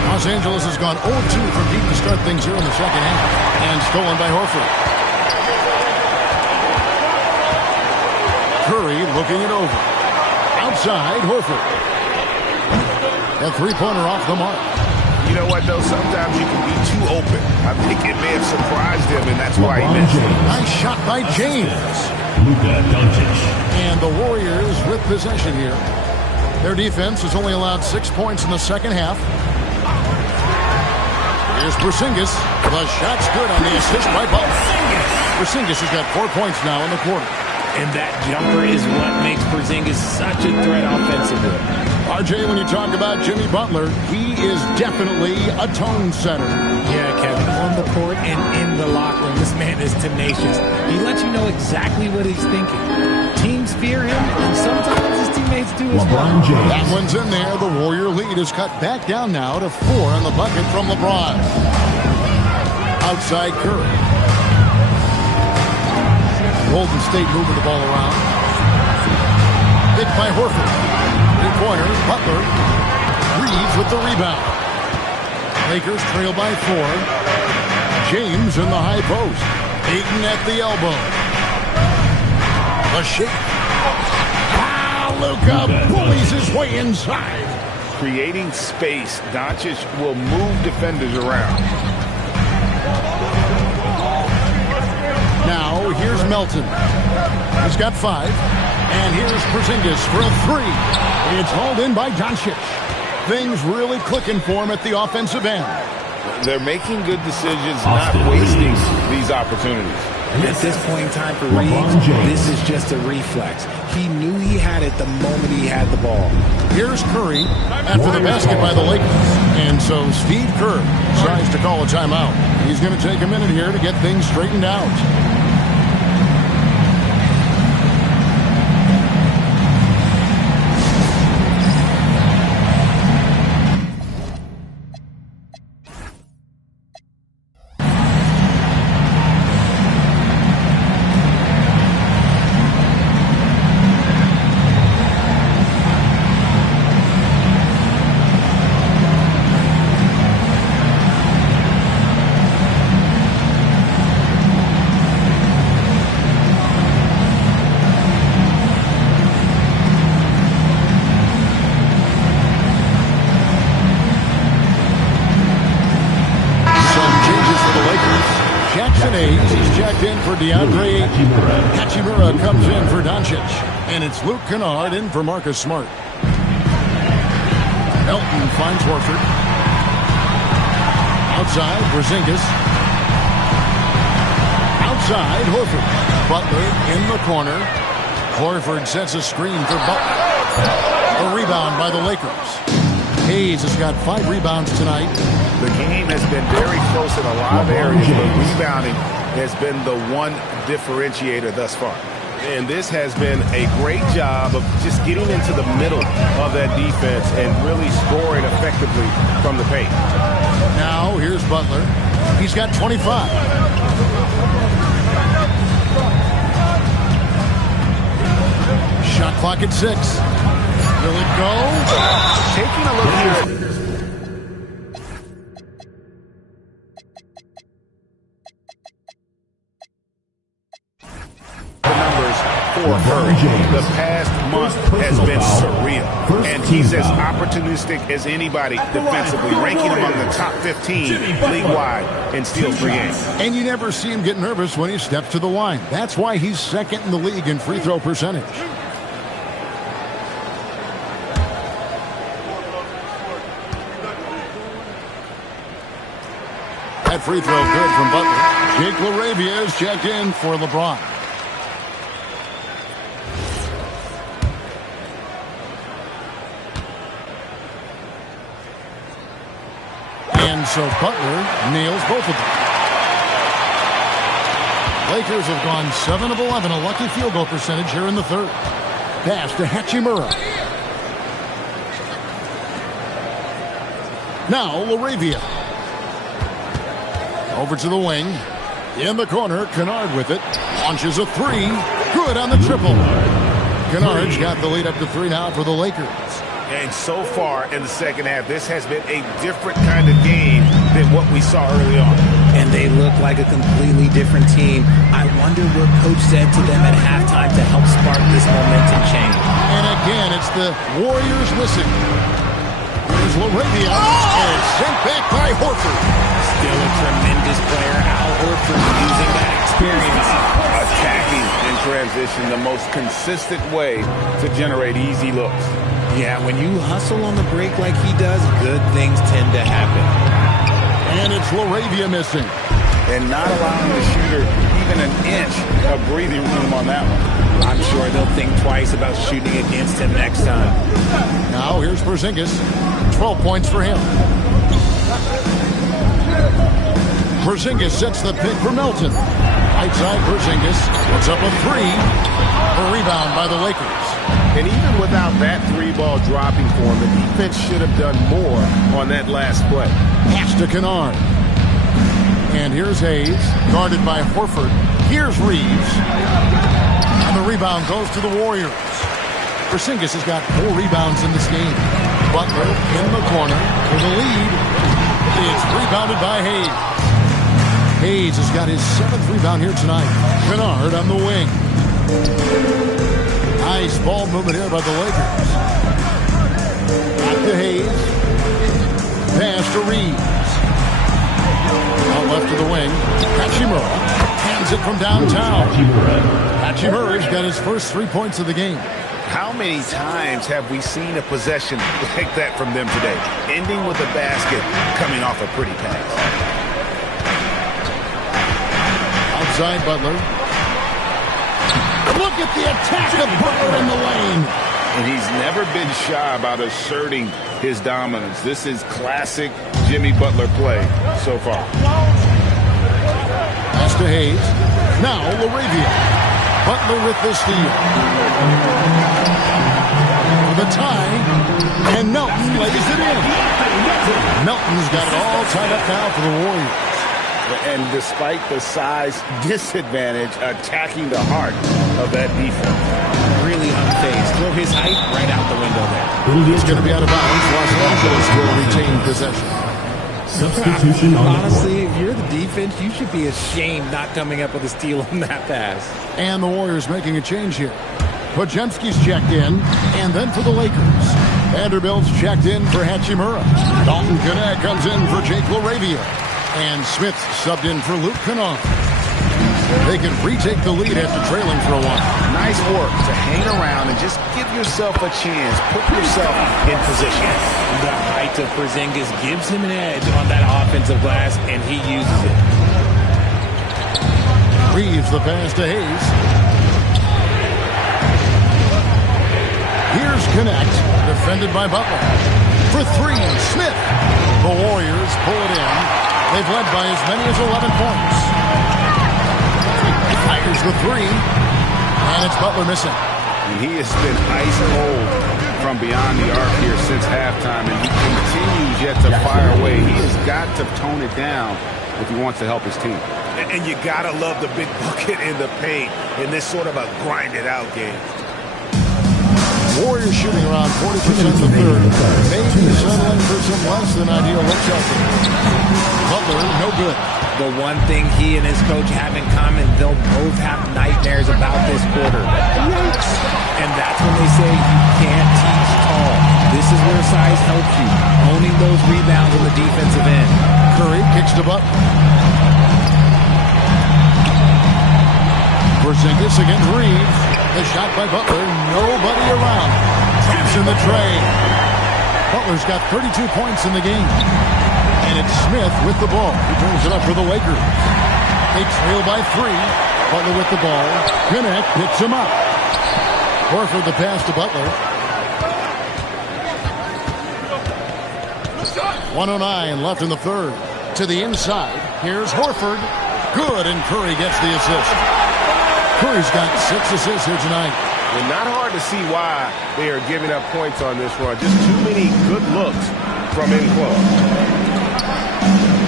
Los Angeles has gone 0-2 from deep to start things here in the second half. And stolen by Horford. Curry looking it over. Outside, Horford. A three-pointer off the mark. You know what, though? Sometimes you can be too open. I think it may have surprised him, and that's why he missed it. Nice shot by James. And the Warriors with possession here. Their defense has only allowed 6 points in the second half. Here's Porzingis. The shot's good on the assist by Butler. Porzingis has got 4 points now in the quarter. And that jumper is what makes Porzingis such a threat offensively. RJ, when you talk about Jimmy Butler, he is definitely a tone setter. Yeah, Kevin, on the court and in the locker room, this man is tenacious. He lets you know exactly what he's thinking. Teams fear him, and sometimes his teammates do as well. That one's in there. The Warrior lead is cut back down now to 4 on the bucket from LeBron. Outside Curry. Golden State moving the ball around. Picked by Horford. Three-pointer, Butler. Reeves with the rebound. Lakers trail by 4. James in the high post. Ayton at the elbow. A shake. Luka bullies his way inside. Creating space. Doncic will move defenders around. Now, here's Melton. He's got 5. And here's Porzingis for a 3. It's hauled in by Doncic. Things really clicking for him at the offensive end. They're making good decisions, not wasting these opportunities. At this point in time for Reeves, this is just a reflex. He knew he had it the moment he had the ball. Here's Curry after the basket by the Lakers. And so Steve Kerr decides to call a timeout. He's going to take a minute here to get things straightened out. DeAndre Hachimura comes in for Doncic. And it's Luke Kennard in for Marcus Smart. Elton finds Horford. Outside, Porzingis. Outside, Horford. Butler in the corner. Horford sets a screen for Butler. A rebound by the Lakers. Hayes has got 5 rebounds tonight. The game has been very close in a lot of areas, but rebounding has been the one differentiator thus far. And this has been a great job of just getting into the middle of that defense and really scoring effectively from the paint. Now, here's Butler. He's got 25. Shot clock at 6. Will it go? Taking a look here. The past month has been surreal, and he's as opportunistic as anybody defensively, ranking among the top 15 league-wide in steals per game. And you never see him get nervous when he steps to the line. That's why he's second in the league in free throw percentage. That free throw good from Butler. Jake LaRavia is checked in for LeBron. And so Butler nails both of them. Lakers have gone 7 of 11, a lucky field goal percentage here in the third. Pass to Hachimura. Now LaRavia. Over to the wing. In the corner, Kennard with it. Launches a 3. Good on the triple. Kennard's got the lead up to 3 now for the Lakers. And so far in the second half, this has been a different kind of game than what we saw early on. And they look like a completely different team. I wonder what coach said to them at halftime to help spark this momentum change. And again, it's the Warriors missing. Here's LaRavia. And it's sent back by Horford. Still a tremendous player. Al Horford using that experience. Attacking in transition, the most consistent way to generate easy looks. Yeah, when you hustle on the break like he does, good things tend to happen. And it's LaRavia missing. And not allowing the shooter even an inch of breathing room on that one. I'm sure they'll think twice about shooting against him next time. Now here's Porzingis. 12 points for him. Porzingis sets the pick for Melton. Right side Porzingis puts up a 3. A rebound by the Lakers. And even without that 3-ball dropping for him, the defense should have done more on that last play. Pass to Kennard. And here's Hayes, guarded by Horford. Here's Reeves. And the rebound goes to the Warriors. Porzingis has got 4 rebounds in this game. Butler in the corner for the lead. It's rebounded by Hayes. Hayes has got his 7th rebound here tonight. Kennard on the wing. Nice ball movement here by the Lakers. Back to Hayes. Pass to Reeves. Out left to the wing. Hachimura hands it from downtown. Hachimura's got his first 3 points of the game. How many times have we seen a possession like that from them today? Ending with a basket, coming off a pretty pass. Outside Butler. Look at the attack of Butler in the lane. And he's never been shy about asserting his dominance. This is classic Jimmy Butler play so far. Pass to Hayes. Now LaRavia. Butler with the steal. For the tie. And Melton lays it in. Melton's got it all tied up now for the Warriors. And despite the size disadvantage, attacking the heart of that defense. Really unfazed. Throw his height right out the window there. He's going to be out of bounds. Los Angeles will retain possession. Substitution on Honestly, if you're the defense, you should be ashamed not coming up with a steal on that pass. And the Warriors making a change here. Podjemski's checked in, and then for the Lakers. Vanderbilt's checked in for Hachimura. Dalton Knecht comes in for Jake LaRavia. And Smith subbed in for Luke Kennard. They can retake the lead after trailing for a while. Nice work to hang around and just give yourself a chance. Put yourself in position. The height of Porzingis gives him an edge on that offensive glass, and he uses it. Reeves the pass to Hayes. Here's Knecht, defended by Butler. For three, Smith. The Warriors pull it in. They've led by as many as 11 points. Fires the three, and it's Butler missing. And he has been ice cold from beyond the arc here since halftime, and he continues yet to fire away. He has got to tone it down if he wants to help his team. And you got to love the big bucket in the paint in this sort of a grinded-out game. Warriors shooting around 40% the third. Maybe settling for some less than ideal look healthy. Butler, no good. The one thing he and his coach have in common, they'll both have nightmares about this quarter. And that's when they say you can't teach tall. This is where size helps you. Owning those rebounds on the defensive end. Curry kicks to Butler. Porzingis against Reeves. The shot by Butler. Nobody around. Traps in the tray. Butler's got 32 points in the game. And it's Smith with the ball. He turns it up for the Lakers. They trail by three. Butler with the ball. Knecht picks him up. Horford the pass to Butler. 1:09 left in the third. To the inside. Here's Horford. Good, and Curry gets the assist. Curry's got 6 assists here tonight. And not hard to see why they are giving up points on this run. Just too many good looks from in close.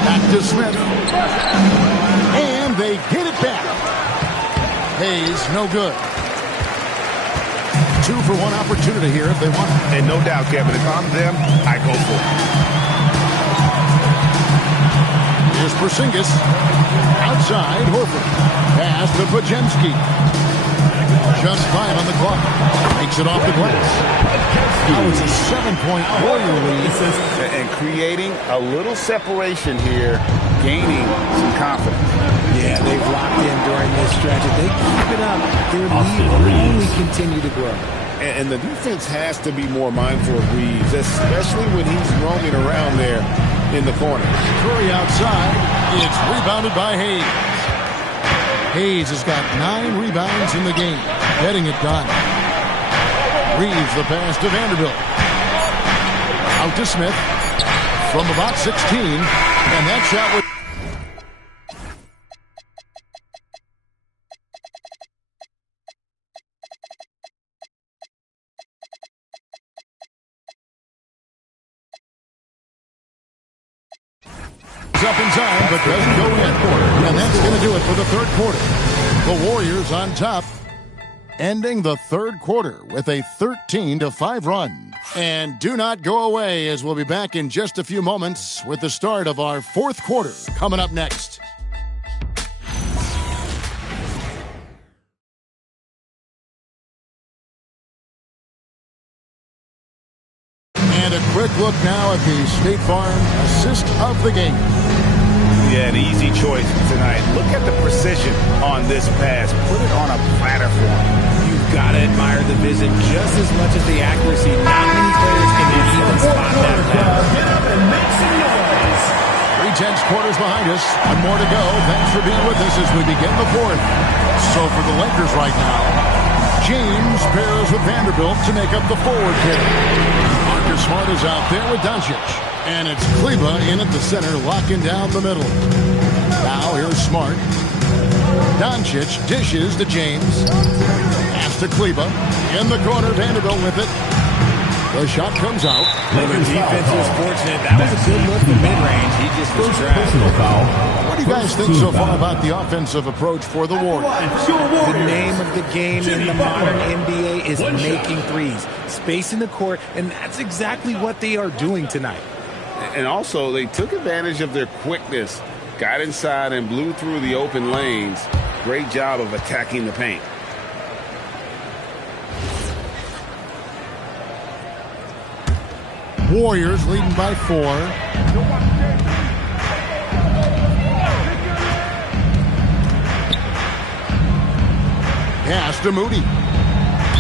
Back to Smith. And they get it back. Hayes, no good. 2 for 1 opportunity here if they want it. And no doubt, Kevin, if I'm them, I go for it. Here's Porzingis. Outside, Horford. Pass to Podjemski. Just 5 on the clock. Makes it off the glass. Now it's a 7-point Warrior lead. And creating a little separation here, gaining some confidence. Yeah, they've locked in during this stretch. If they keep it up, their lead will only continue to grow. And the defense has to be more mindful of Reeves, especially when he's roaming around there in the corner. Curry outside. It's rebounded by Hayes. Hayes has got 9 rebounds in the game, getting it done. Reeves the pass to Vanderbilt. Out to Smith from about 16, and that shot was... up in time, but doesn't go in. And that's going to do it for the third quarter. The Warriors on top, ending the third quarter with a 13-5 run. And do not go away, as we'll be back in just a few moments with the start of our fourth quarter coming up next. And a quick look now at the State Farm assist of the game. Yeah, an easy choice tonight. Look at the precision on this pass. Put it on a platter for him. You've got to admire the vision just as much as the accuracy. Not many players can even spot that pass. 3/10 quarters behind us. One more to go. Thanks for being with us as we begin the fourth. So for the Lakers right now, James pairs with Vanderbilt to make up the forward pair. Marcus Smart is out there with Doncic. And it's Kleber in at the center, locking down the middle. Now here's Smart. Doncic dishes to James. Pass to Kleber. In the corner, Vanderbilt with it. The shot comes out. Well, the defense was fortunate. That was a good look from mid-range. He just was trapped. What do you guys think so far about the offensive approach for the Warriors? The name of the game in the modern NBA is making threes, spacing the court, and that's exactly what they are doing tonight. And also, they took advantage of their quickness, got inside and blew through the open lanes. Great job of attacking the paint. Warriors leading by 4. Pass to Moody.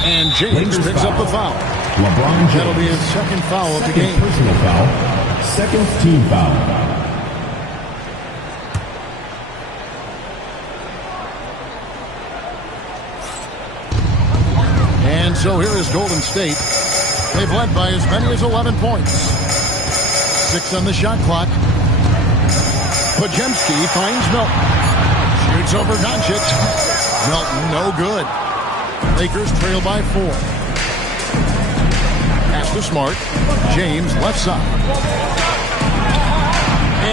And James picks up the foul. LeBron James. That'll be his second foul of the game. Personal foul. Second team foul. And so here is Golden State. They've led by as many as 11 points. 6 on the shot clock. Podziemski finds Milton. Shoots over Doncic. Milton, no good. Lakers trail by 4. Pass to Smart. James left side.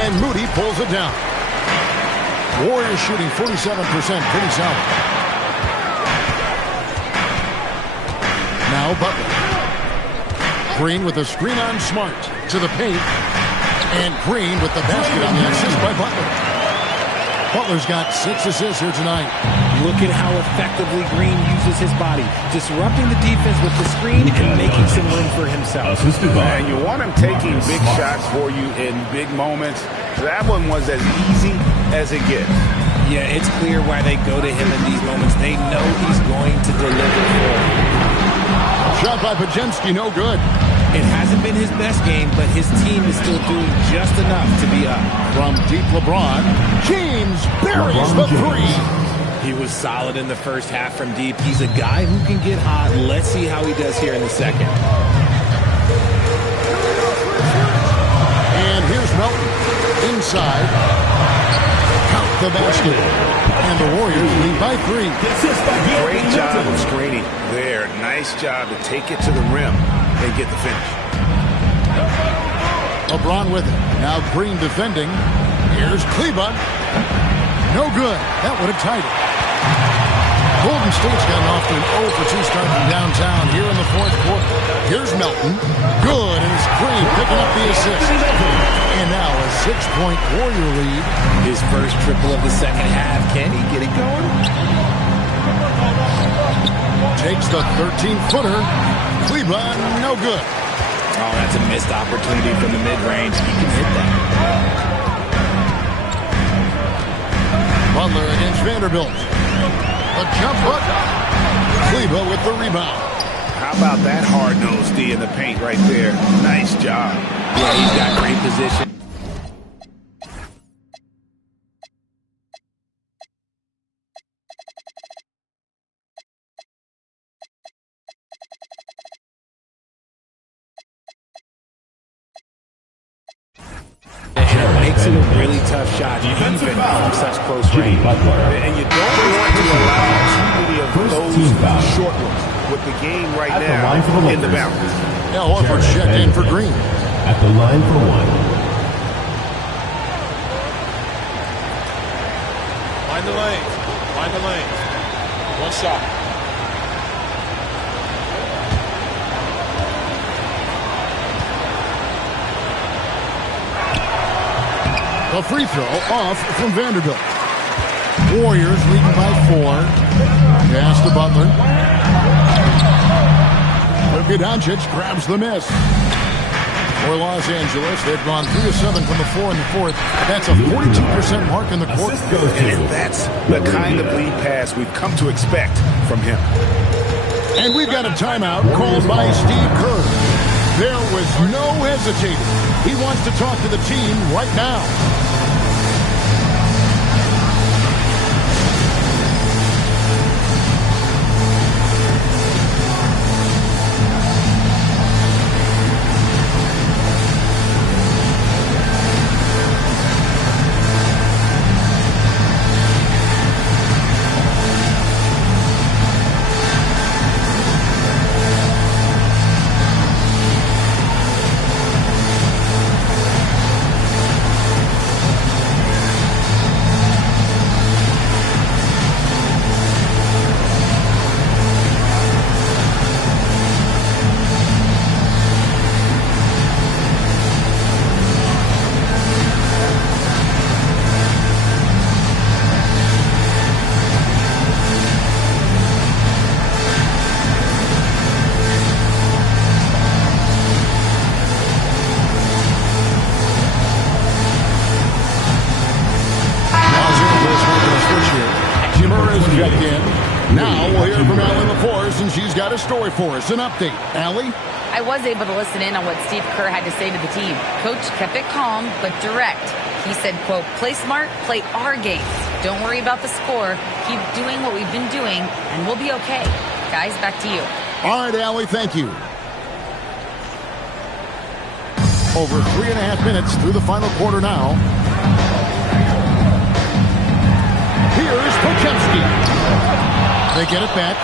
And Moody pulls it down. Warriors shooting 47%. Pretty solid. Now Butler. Green with a screen on Smart to the paint. And Green with the basket on the assist by Butler. Butler's got 6 assists here tonight. Look at how effectively Green uses his body, disrupting the defense with the screen and making some room for himself. And you want him taking big shots for you in big moments. That one was as easy as it gets. Yeah, it's clear why they go to him in these moments. They know he's going to deliver for them. Shot by Podziemski, no good. It hasn't been his best game, but his team is still doing just enough to be up. From deep LeBron, James buries the 3. He was solid in the first half from deep. He's a guy who can get hot. Let's see how he does here in the second. And here's Melton. Inside. Count the basket. And the Warriors lead by 3. Great job of screening there. Nice job to take it to the rim and get the finish. LeBron with it. Now Green defending. Here's Kleber. No good. That would have tied it. Golden State's gotten off to an 0-for-2 start from downtown here in the fourth quarter. Here's Melton. Good, and it's Green picking up the assist. And now a 6-point Warrior lead. His first triple of the second half. Can he get it going? Takes the 13-footer. Cleveland, no good. Oh, that's a missed opportunity from the mid-range. He can hit that. Butler against Vanderbilt. A jump hook. Kleber with the rebound. How about that hard-nosed D in the paint right there? Nice job. Yeah, he's got great position. Makes it a really tough shot, even from such close range. And you don't want to allow too many of those short ones with the game right now in the balance. Now Horford checked in for Green. At the line for 1. Find the lane. Find the lane. One shot. A free throw off from Vanderbilt. Warriors leading by 4. Pass to Butler. Luka Doncic grabs the miss. For Los Angeles, they've gone 3 of 7 from the floor in the fourth. That's a 42% mark in the quarter. And that's the kind of lead pass we've come to expect from him. And we've got a timeout called by Steve Kerr. There was no hesitating. He wants to talk to the team right now. Now we'll hear from Allie LaForce, and she's got a story for us. An update. Allie? I was able to listen in on what Steve Kerr had to say to the team. Coach kept it calm but direct. He said, quote, play smart, play our game. Don't worry about the score. Keep doing what we've been doing, and we'll be okay. Guys, back to you. All right, Allie, thank you. Over 3.5 minutes through the final quarter now. Here's Pochemski. They get it back.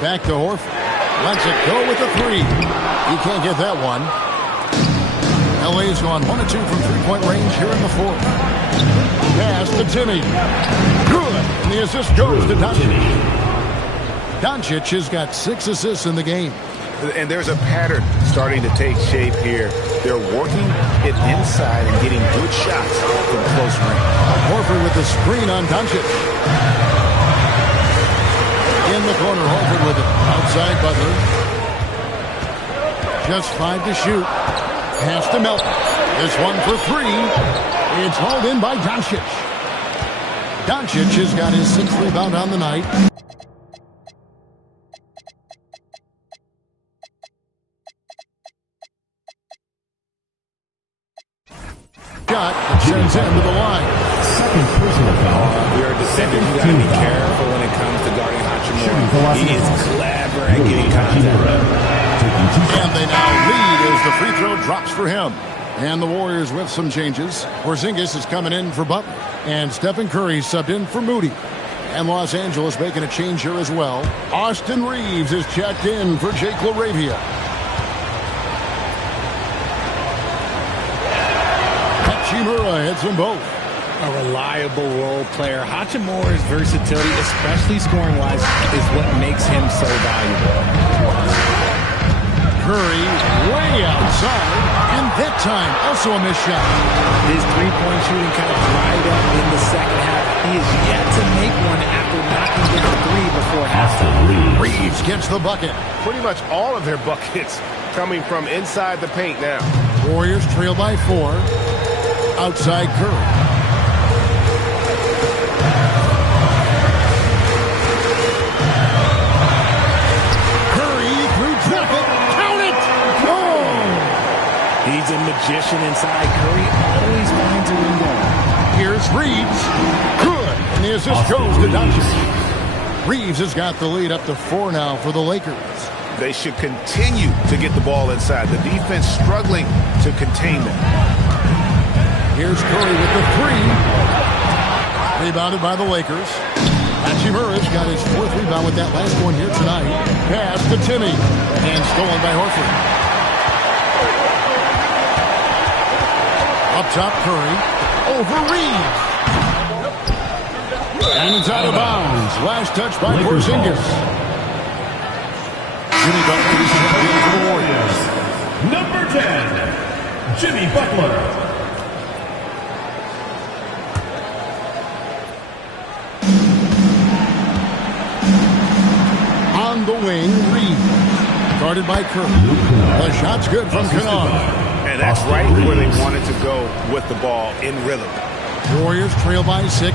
Back to Horford. Lets it go with the three. He can't get that one. LA's gone 1 of 2 from three-point range here in the fourth. Pass to Timmy. Good. And the assist goes to Doncic. Doncic has got 6 assists in the game. And there's a pattern starting to take shape here. They're working it inside and getting good shots from close range. Horford with the screen on Doncic. In the corner, Horford with it. Outside Butler. Just 5 to shoot. Pass to Melton. This one for 3. It's hauled in by Doncic. Doncic has got his 6th rebound on the night. Shot that sends him to the line. Second personal foul. We are defenders. You got to be careful when it comes to guarding Hachimura. He is clever at getting contact. And they now lead as the free throw drops for him. And the Warriors with some changes. Porzingis is coming in for Butler. And Stephen Curry subbed in for Moody. And Los Angeles making a change here as well. Austin Reeves is checked in for Jake LaRavia. Hachimura hits them both. A reliable role player. Hachimura's versatility, especially scoring-wise, is what makes him so valuable. Curry way outside, and that time also a missed shot. His three-point shooting kind of dried up in the second half. He is yet to make one after knocking down 3 before halftime. Reeves gets the bucket. Pretty much all of their buckets coming from inside the paint now. Warriors trail by 4. Outside Curry. Curry through traffic. Count it! Oh! He's a magician inside. Curry always finds a window. Here's Reeves. Good. And the assist goes to Doncic. Reeves has got the lead up to 4 now for the Lakers. They should continue to get the ball inside. The defense struggling to contain them. Here's Curry with the 3. Rebounded by the Lakers. Hachimura's got his 4th rebound with that last one here tonight. Pass to Timmy. And stolen by Horford. Up top, Curry. Over Reeves. And it's out of bounds. Last touch by Porzingis. Jimmy Butler is checked in for the Warriors. Number 10, Jimmy Butler. On the wing, Reeves. Guarded by Curry. The shot's good from Kennard. And that's right where they wanted to go with the ball in rhythm. Warriors trail by 6.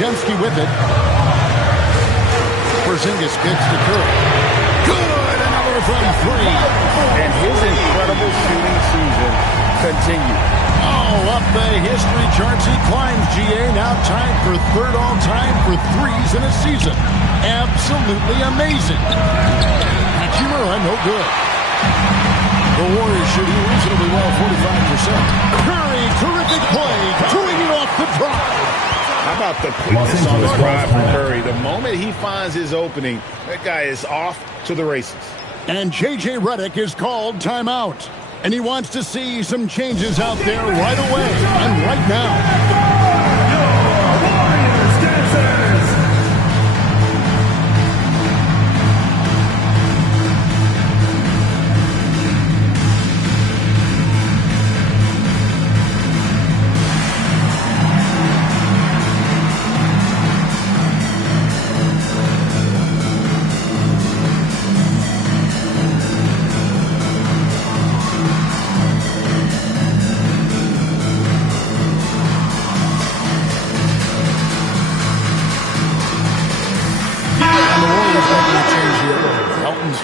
Podziemski with it. Porzingis kicks to Curry. Good! Another from three. And his incredible shooting season continues. Oh, up the history charts he climbs, GA. Now tied for third all-time for threes in a season. Absolutely amazing. Hachimura, no good. The Warriors shooting reasonably well, 45%. Curry, terrific play, doing it off the drop. How about the quickness on the drive from Curry? The moment he finds his opening, that guy is off to the races. And J.J. Redick is called timeout. And he wants to see some changes out there right away and right now. Warriors dancers.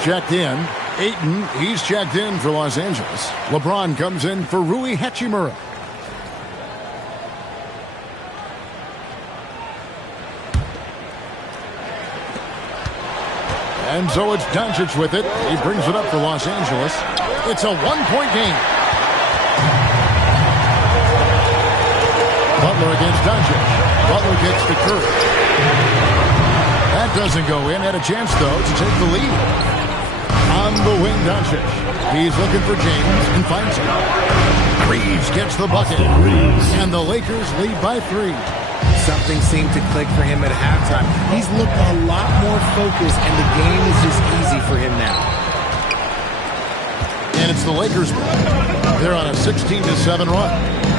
Checked in. Ayton, he's checked in for Los Angeles. LeBron comes in for Rui Hachimura. And so it's Doncic with it. He brings it up for Los Angeles. It's a one-point game. Butler against Doncic. Butler gets to Curry. That doesn't go in. Had a chance, though, to take the lead. On the wing, Doncic. He's looking for James and finds him. Reeves gets the bucket. And the Lakers lead by 3. Something seemed to click for him at halftime. He's looked a lot more focused, and the game is just easy for him now. And it's the Lakers. They're on a 16-7 run.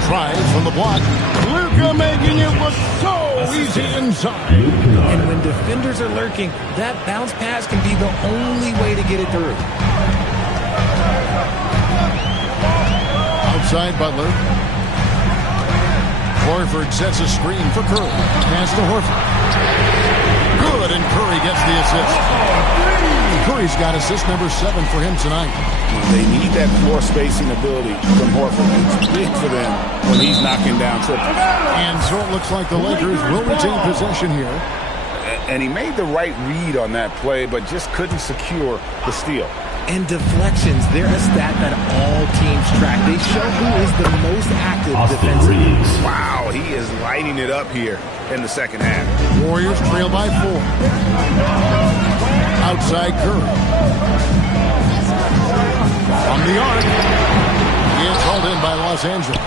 Tries from the block. Luka making it look so easy inside. And when defenders are lurking, that bounce pass can be the only way to get it through. Outside Butler. Horford sets a screen for Curry. Pass to Horford. Good, and Curry gets the assist. Curry's got assist number 7 for him tonight. They need that floor spacing ability from Horford. It's big for them when he's knocking down triples. And so it looks like the Lakers will retain possession here. And he made the right read on that play, but just couldn't secure the steal. And deflections, they're a stat that all teams track. They show who is the most active defensively. Wow, he is lighting it up here in the second half. Warriors trail by 4. Outside Curry. From the arc. He is hauled in by Los Angeles.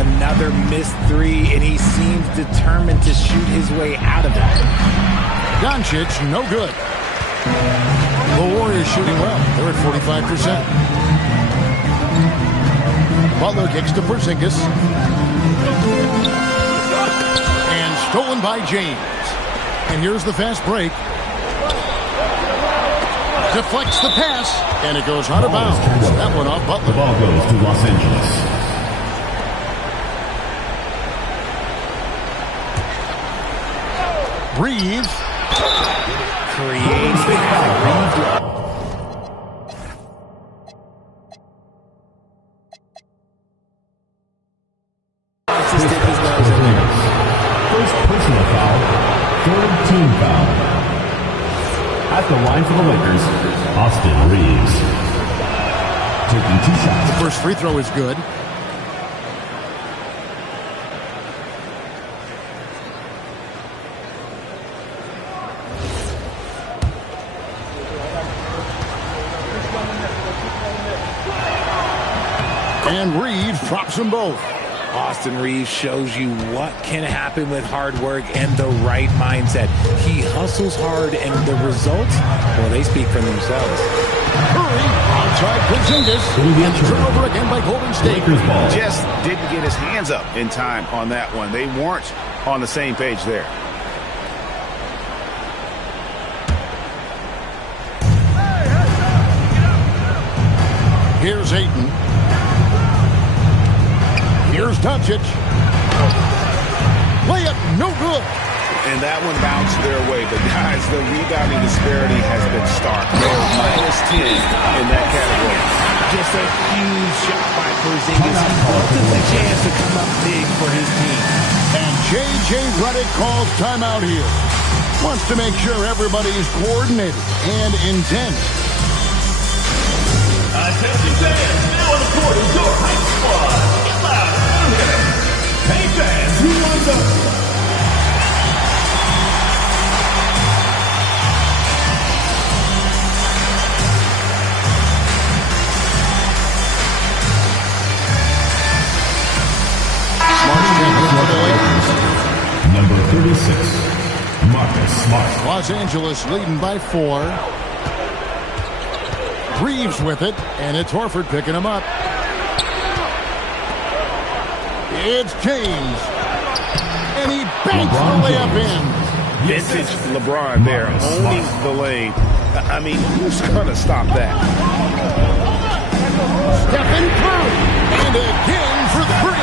Another missed 3, and he seems determined to shoot his way out of it. Doncic, no good. The Warriors shooting well. They're at 45%. Butler kicks to Porzingis. And stolen by James. And here's the fast break. Deflects the pass. And it goes out of bounds. That one off Butler. The ball goes to Los Angeles. Reeves. Creates the First personal foul, third team foul. At the line for the Lakers, Austin Reeves. Taking 2 shots. The first free throw is good. And Reeves drops them both. Austin Reeves shows you what can happen with hard work and the right mindset. He hustles hard, and the results, well, they speak for themselves. Curry outside Porzingis. And turnover again by Golden State. Lakers ball. Just didn't get his hands up in time on that one. They weren't on the same page there. Here's Ayton. Here's Doncic. Layup, no good. And that one bounced their way. But, guys, the rebounding disparity has been stark. They're -10 in that category. Just a huge shot by Porzingis. Took the chance to come up big for his team. And J.J. Redick calls timeout here. Wants to make sure everybody's coordinated and intent. Attention fans, now on the court is your hype squad. Get loud and here. Hey fans, who wants up? Number 36, Marcus Smart. Los Angeles leading by 4. Reeves with it, and it's Horford picking him up. It's James. And he banks the layup in. Vintage LeBron there, owning the lane. I mean, who's going to stop that? Stephen Curry. And again for 3.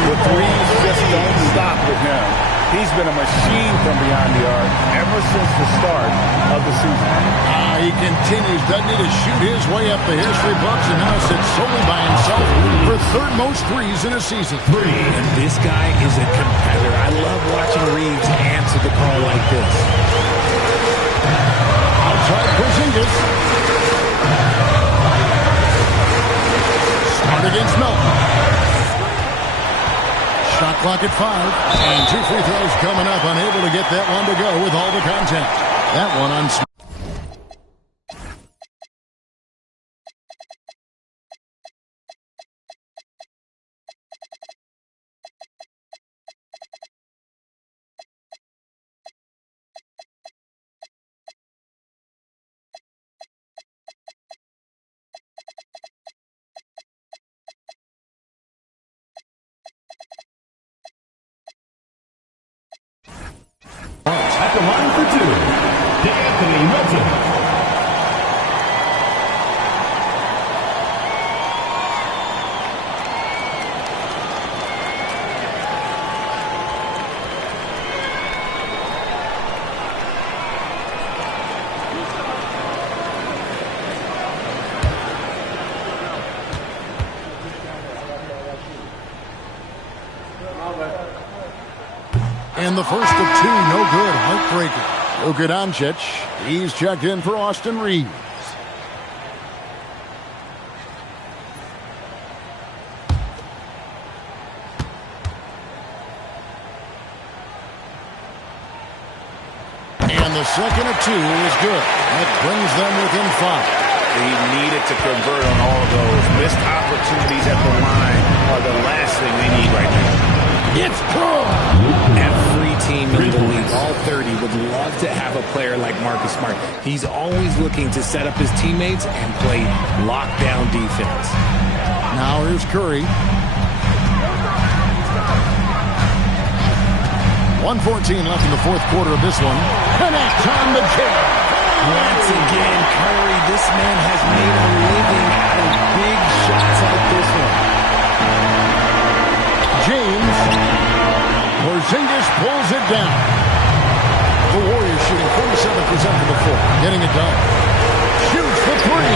The threes just don't stop with him. He's been a machine from beyond the arc ever since the start of the season. He continues, doesn't he, to shoot his way up the history books and now sits solely by himself for third most threes in a season. And this guy is a competitor. I love watching Reeves answer the call like this. Outside Porzingis. Smart against Melton. Shot clock at 5. And 2 free throws coming up. Unable to get that one to go with all the contact. That one on Smart. At the line for 2, D'Anthony Melton. And the first of 2, no good. Heartbreaker. Luka Doncic, he's checked in for Austin Reeves. And the second of 2 is good. That brings them within 5. He needed to convert on all of those. Missed opportunities at the line are the last thing they need right now. It's good. Every team in the league, all 30, would love to have a player like Marcus Smart. He's always looking to set up his teammates and play lockdown defense. Now here's Curry. 1:14 left in the fourth quarter of this one. Connects on the kick. Once again, Curry, this man has made a living out of big shots like this one. James. Porzingis pulls it down. The Warriors shooting 47% from the floor. Getting it done. Shoots the 3.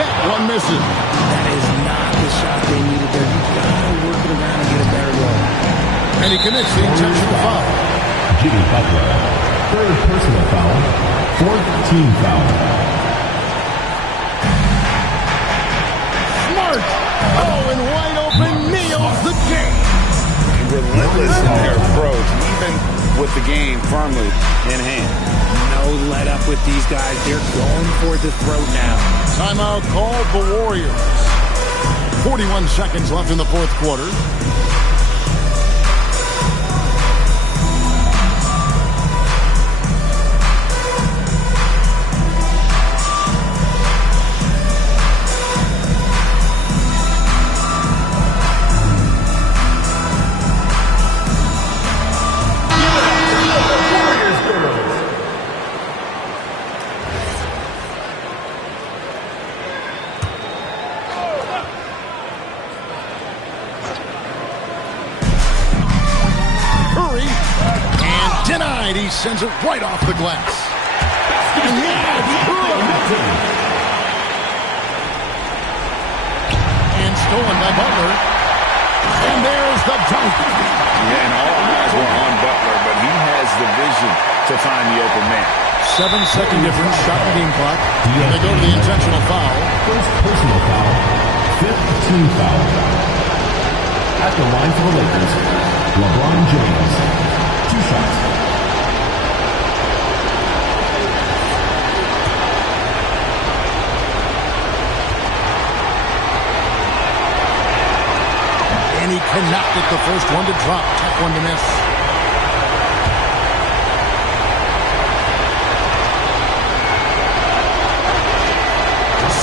That one misses. That is not the shot they needed there. You've got to work it around and get a better look. And he commits the intentional foul. Jimmy Butler. Third personal foul. Fourth team foul. Smart. Oh, and wide open. Nails the game. Relentless in their approach, even with the game firmly in hand. No let up with these guys. They're going for the throat now. Timeout called the Warriors. 41 seconds left in the fourth quarter. right, he sends it right off the glass. And yeah, and stolen by Butler. And there's the dunk. Yeah, and all eyes were on Butler, but he has the vision to find the open man. 7-second difference, shot the game clock. And they go to the intentional foul. First personal foul. Fifth team foul. At the line for the Lakers, LeBron James. 2 shots. And he cannot get the first one to drop. Tough one to miss.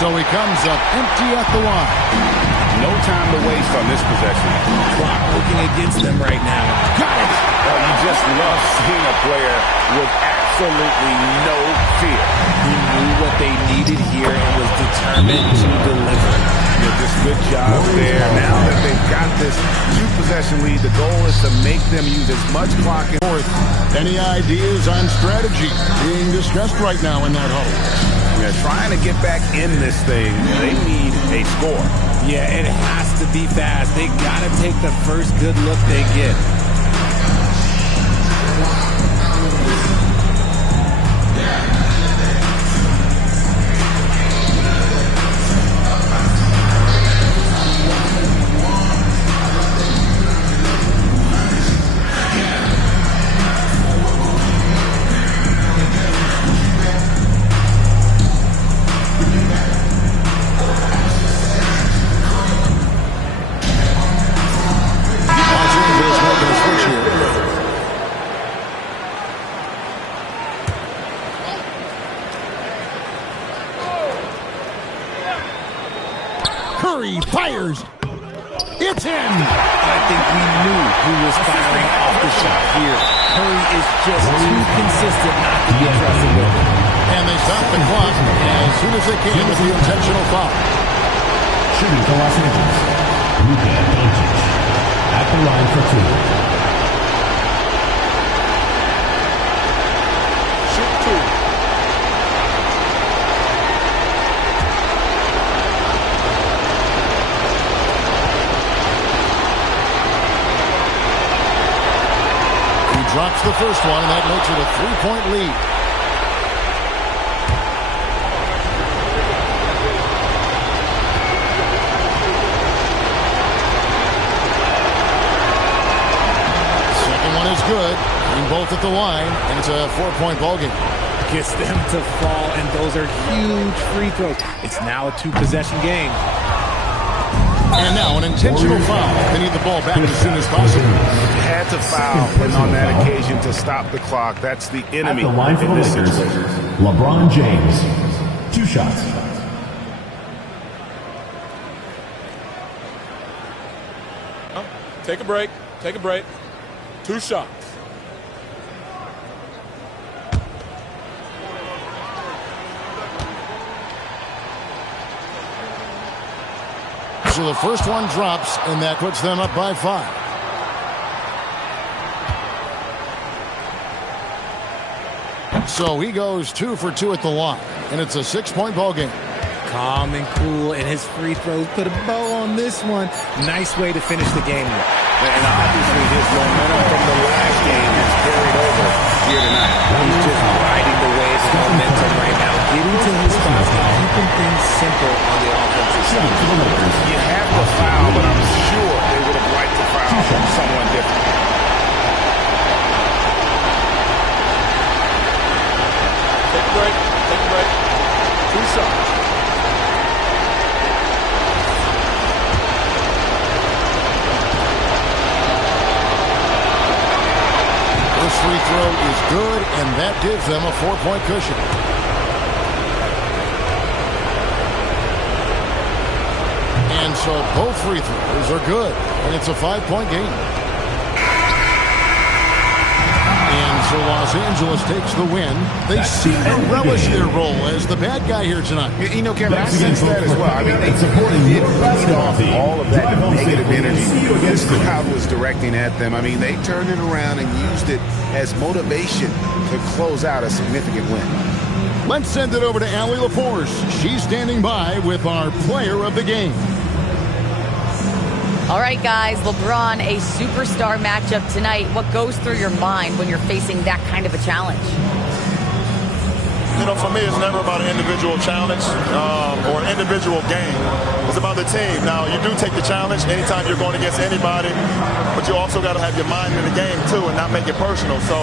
So he comes up empty at the line. No time to waste on this possession. Clock working against them right now. Got it! Oh, you just love seeing a player with absolutely no fear. He knew what they needed here and was determined to deliver. Yeah, just good job there. Now that they've got this 2-possession lead, the goal is to make them use as much clock in fourth. Any ideas on strategy being discussed right now in that huddle? Yeah, trying to get back in this thing, they need a score. Yeah, it has to be fast. They got to take the first good look they get. Curry fires. It's in. I think we knew who was firing off the shot here. Curry is just too consistent not to be trusted with it. And they stop the clock as soon as they can with the intentional foul. Shooting for Los Angeles, Luka Doncic. At the line for 2. Drops the first one, and that makes it a 3-point lead. Second one is good. And both at the line, and it's a 4-point ball game. Gets them to fall, and those are huge free throws. It's now a 2-possession game. And now an intentional foul. They need the ball back as soon as possible. Had to foul, and on that occasion to stop the clock. That's the enemy. At the line for the Lakers, LeBron James. 2 shots. Take a break. Take a break. 2 shots. So the first one drops, and that puts them up by 5. So he goes 2 for 2 at the line, and it's a 6-point ball game. Calm and cool, and his free throws put a bow on this one. Nice way to finish the game. And obviously his momentum from the last game has carried over here tonight. He's just riding the wave of momentum right now, getting to his spots and keeping things simple on the offensive side. You have to foul, but I'm sure they would have liked to foul from someone different. Take a break. Take a break. 2 shots. This free throw is good, and that gives them a 4-point cushion. And so both free throws are good, and it's a 5-point game. And And so Los Angeles takes the win. They seem to relish their role as the bad guy here tonight. You know, Kevin, I sense that as well. I mean, they did feed off all of that negative energy this crowd was directing at them. I mean, they turned it around and used it as motivation to close out a significant win. Let's send it over to Allie LaForce. She's standing by with our player of the game. All right, guys, LeBron, a superstar matchup tonight. What goes through your mind when you're facing that kind of a challenge? You know, for me, it's never about an individual challenge or an individual game. It's about the team. Now, you do take the challenge anytime you're going against anybody, but you also got to have your mind in the game, too, and not make it personal. So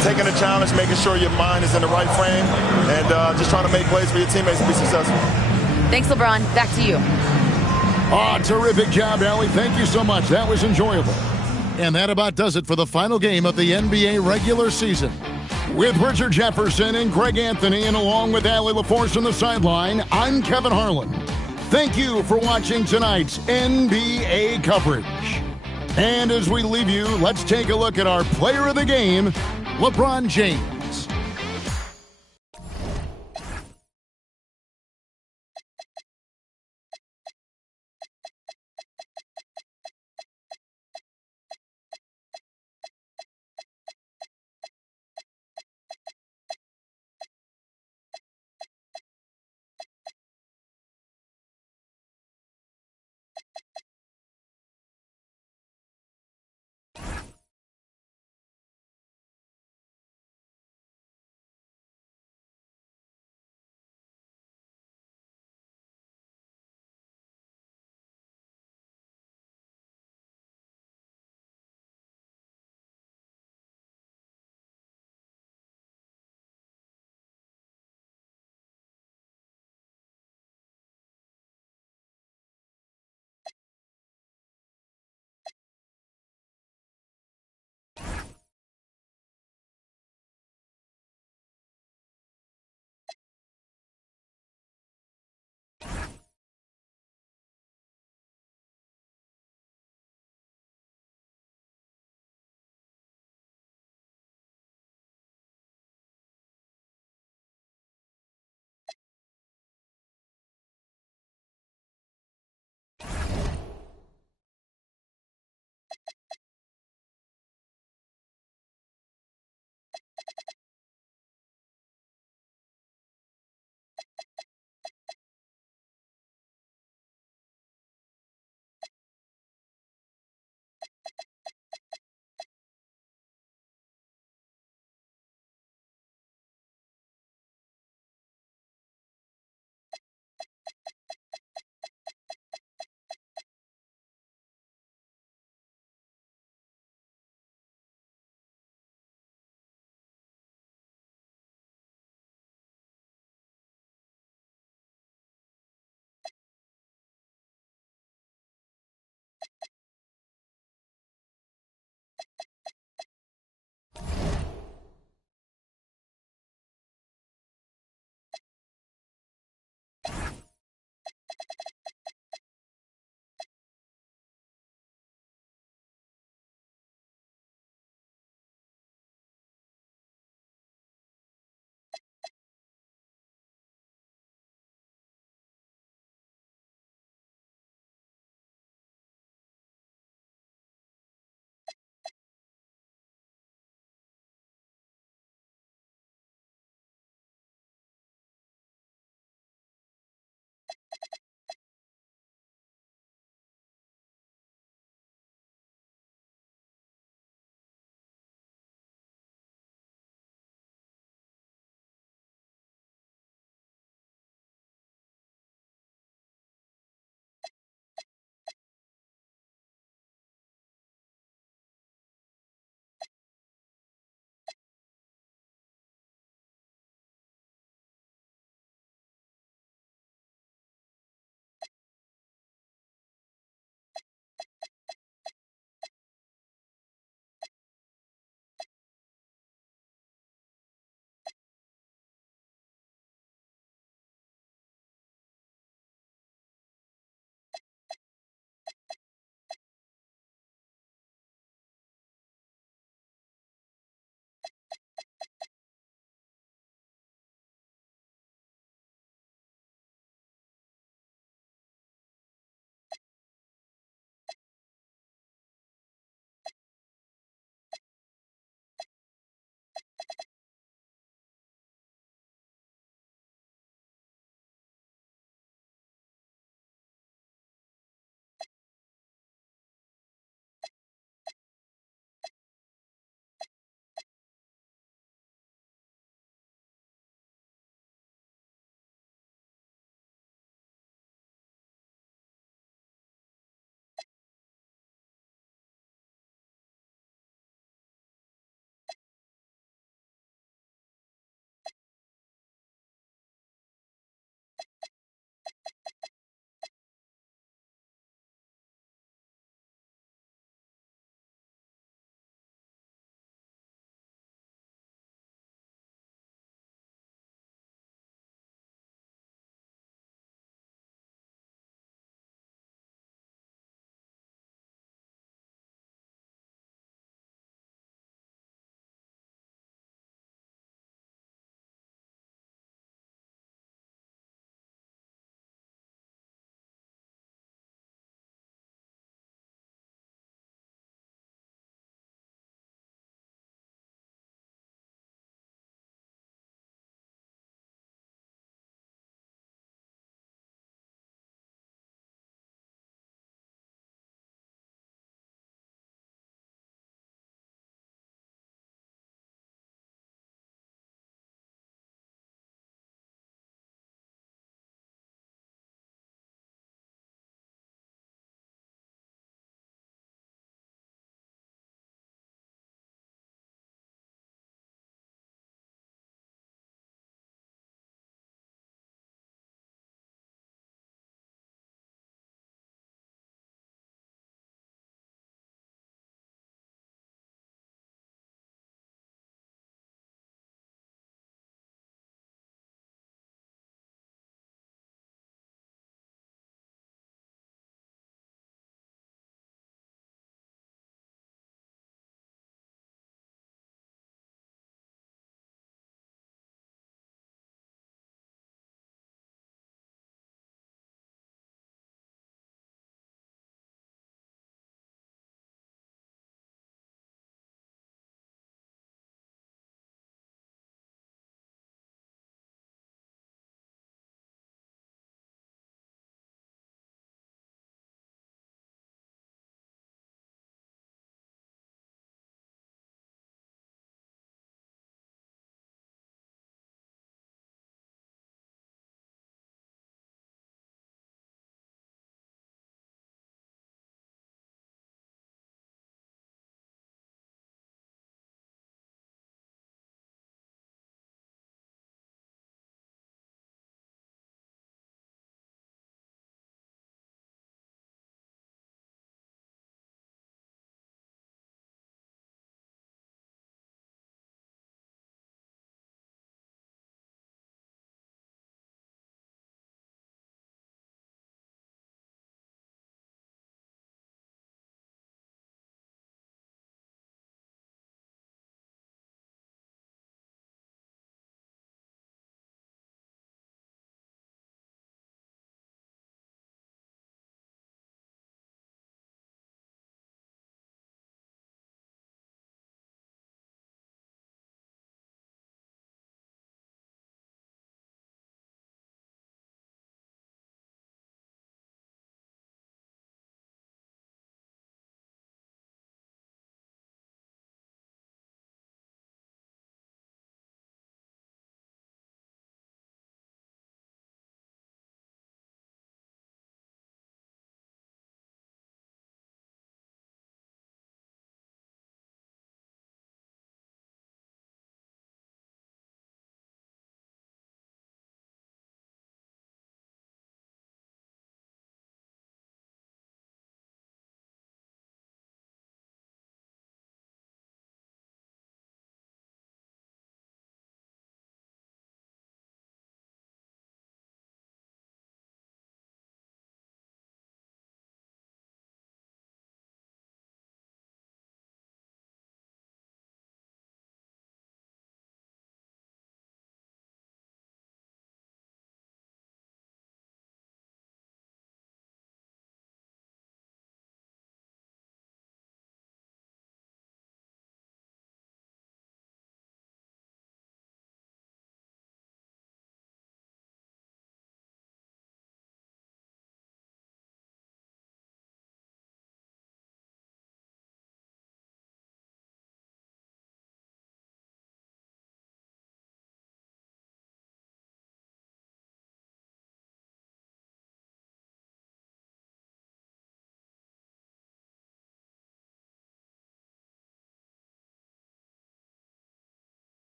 taking the challenge, making sure your mind is in the right frame, and just trying to make plays for your teammates to be successful. Thanks, LeBron. Back to you. Oh, terrific job, Allie. Thank you so much. That was enjoyable. And that about does it for the final game of the NBA regular season. With Richard Jefferson and Greg Anthony, and along with Allie LaForce on the sideline, I'm Kevin Harlan. Thank you for watching tonight's NBA coverage. And as we leave you, let's take a look at our player of the game, LeBron James.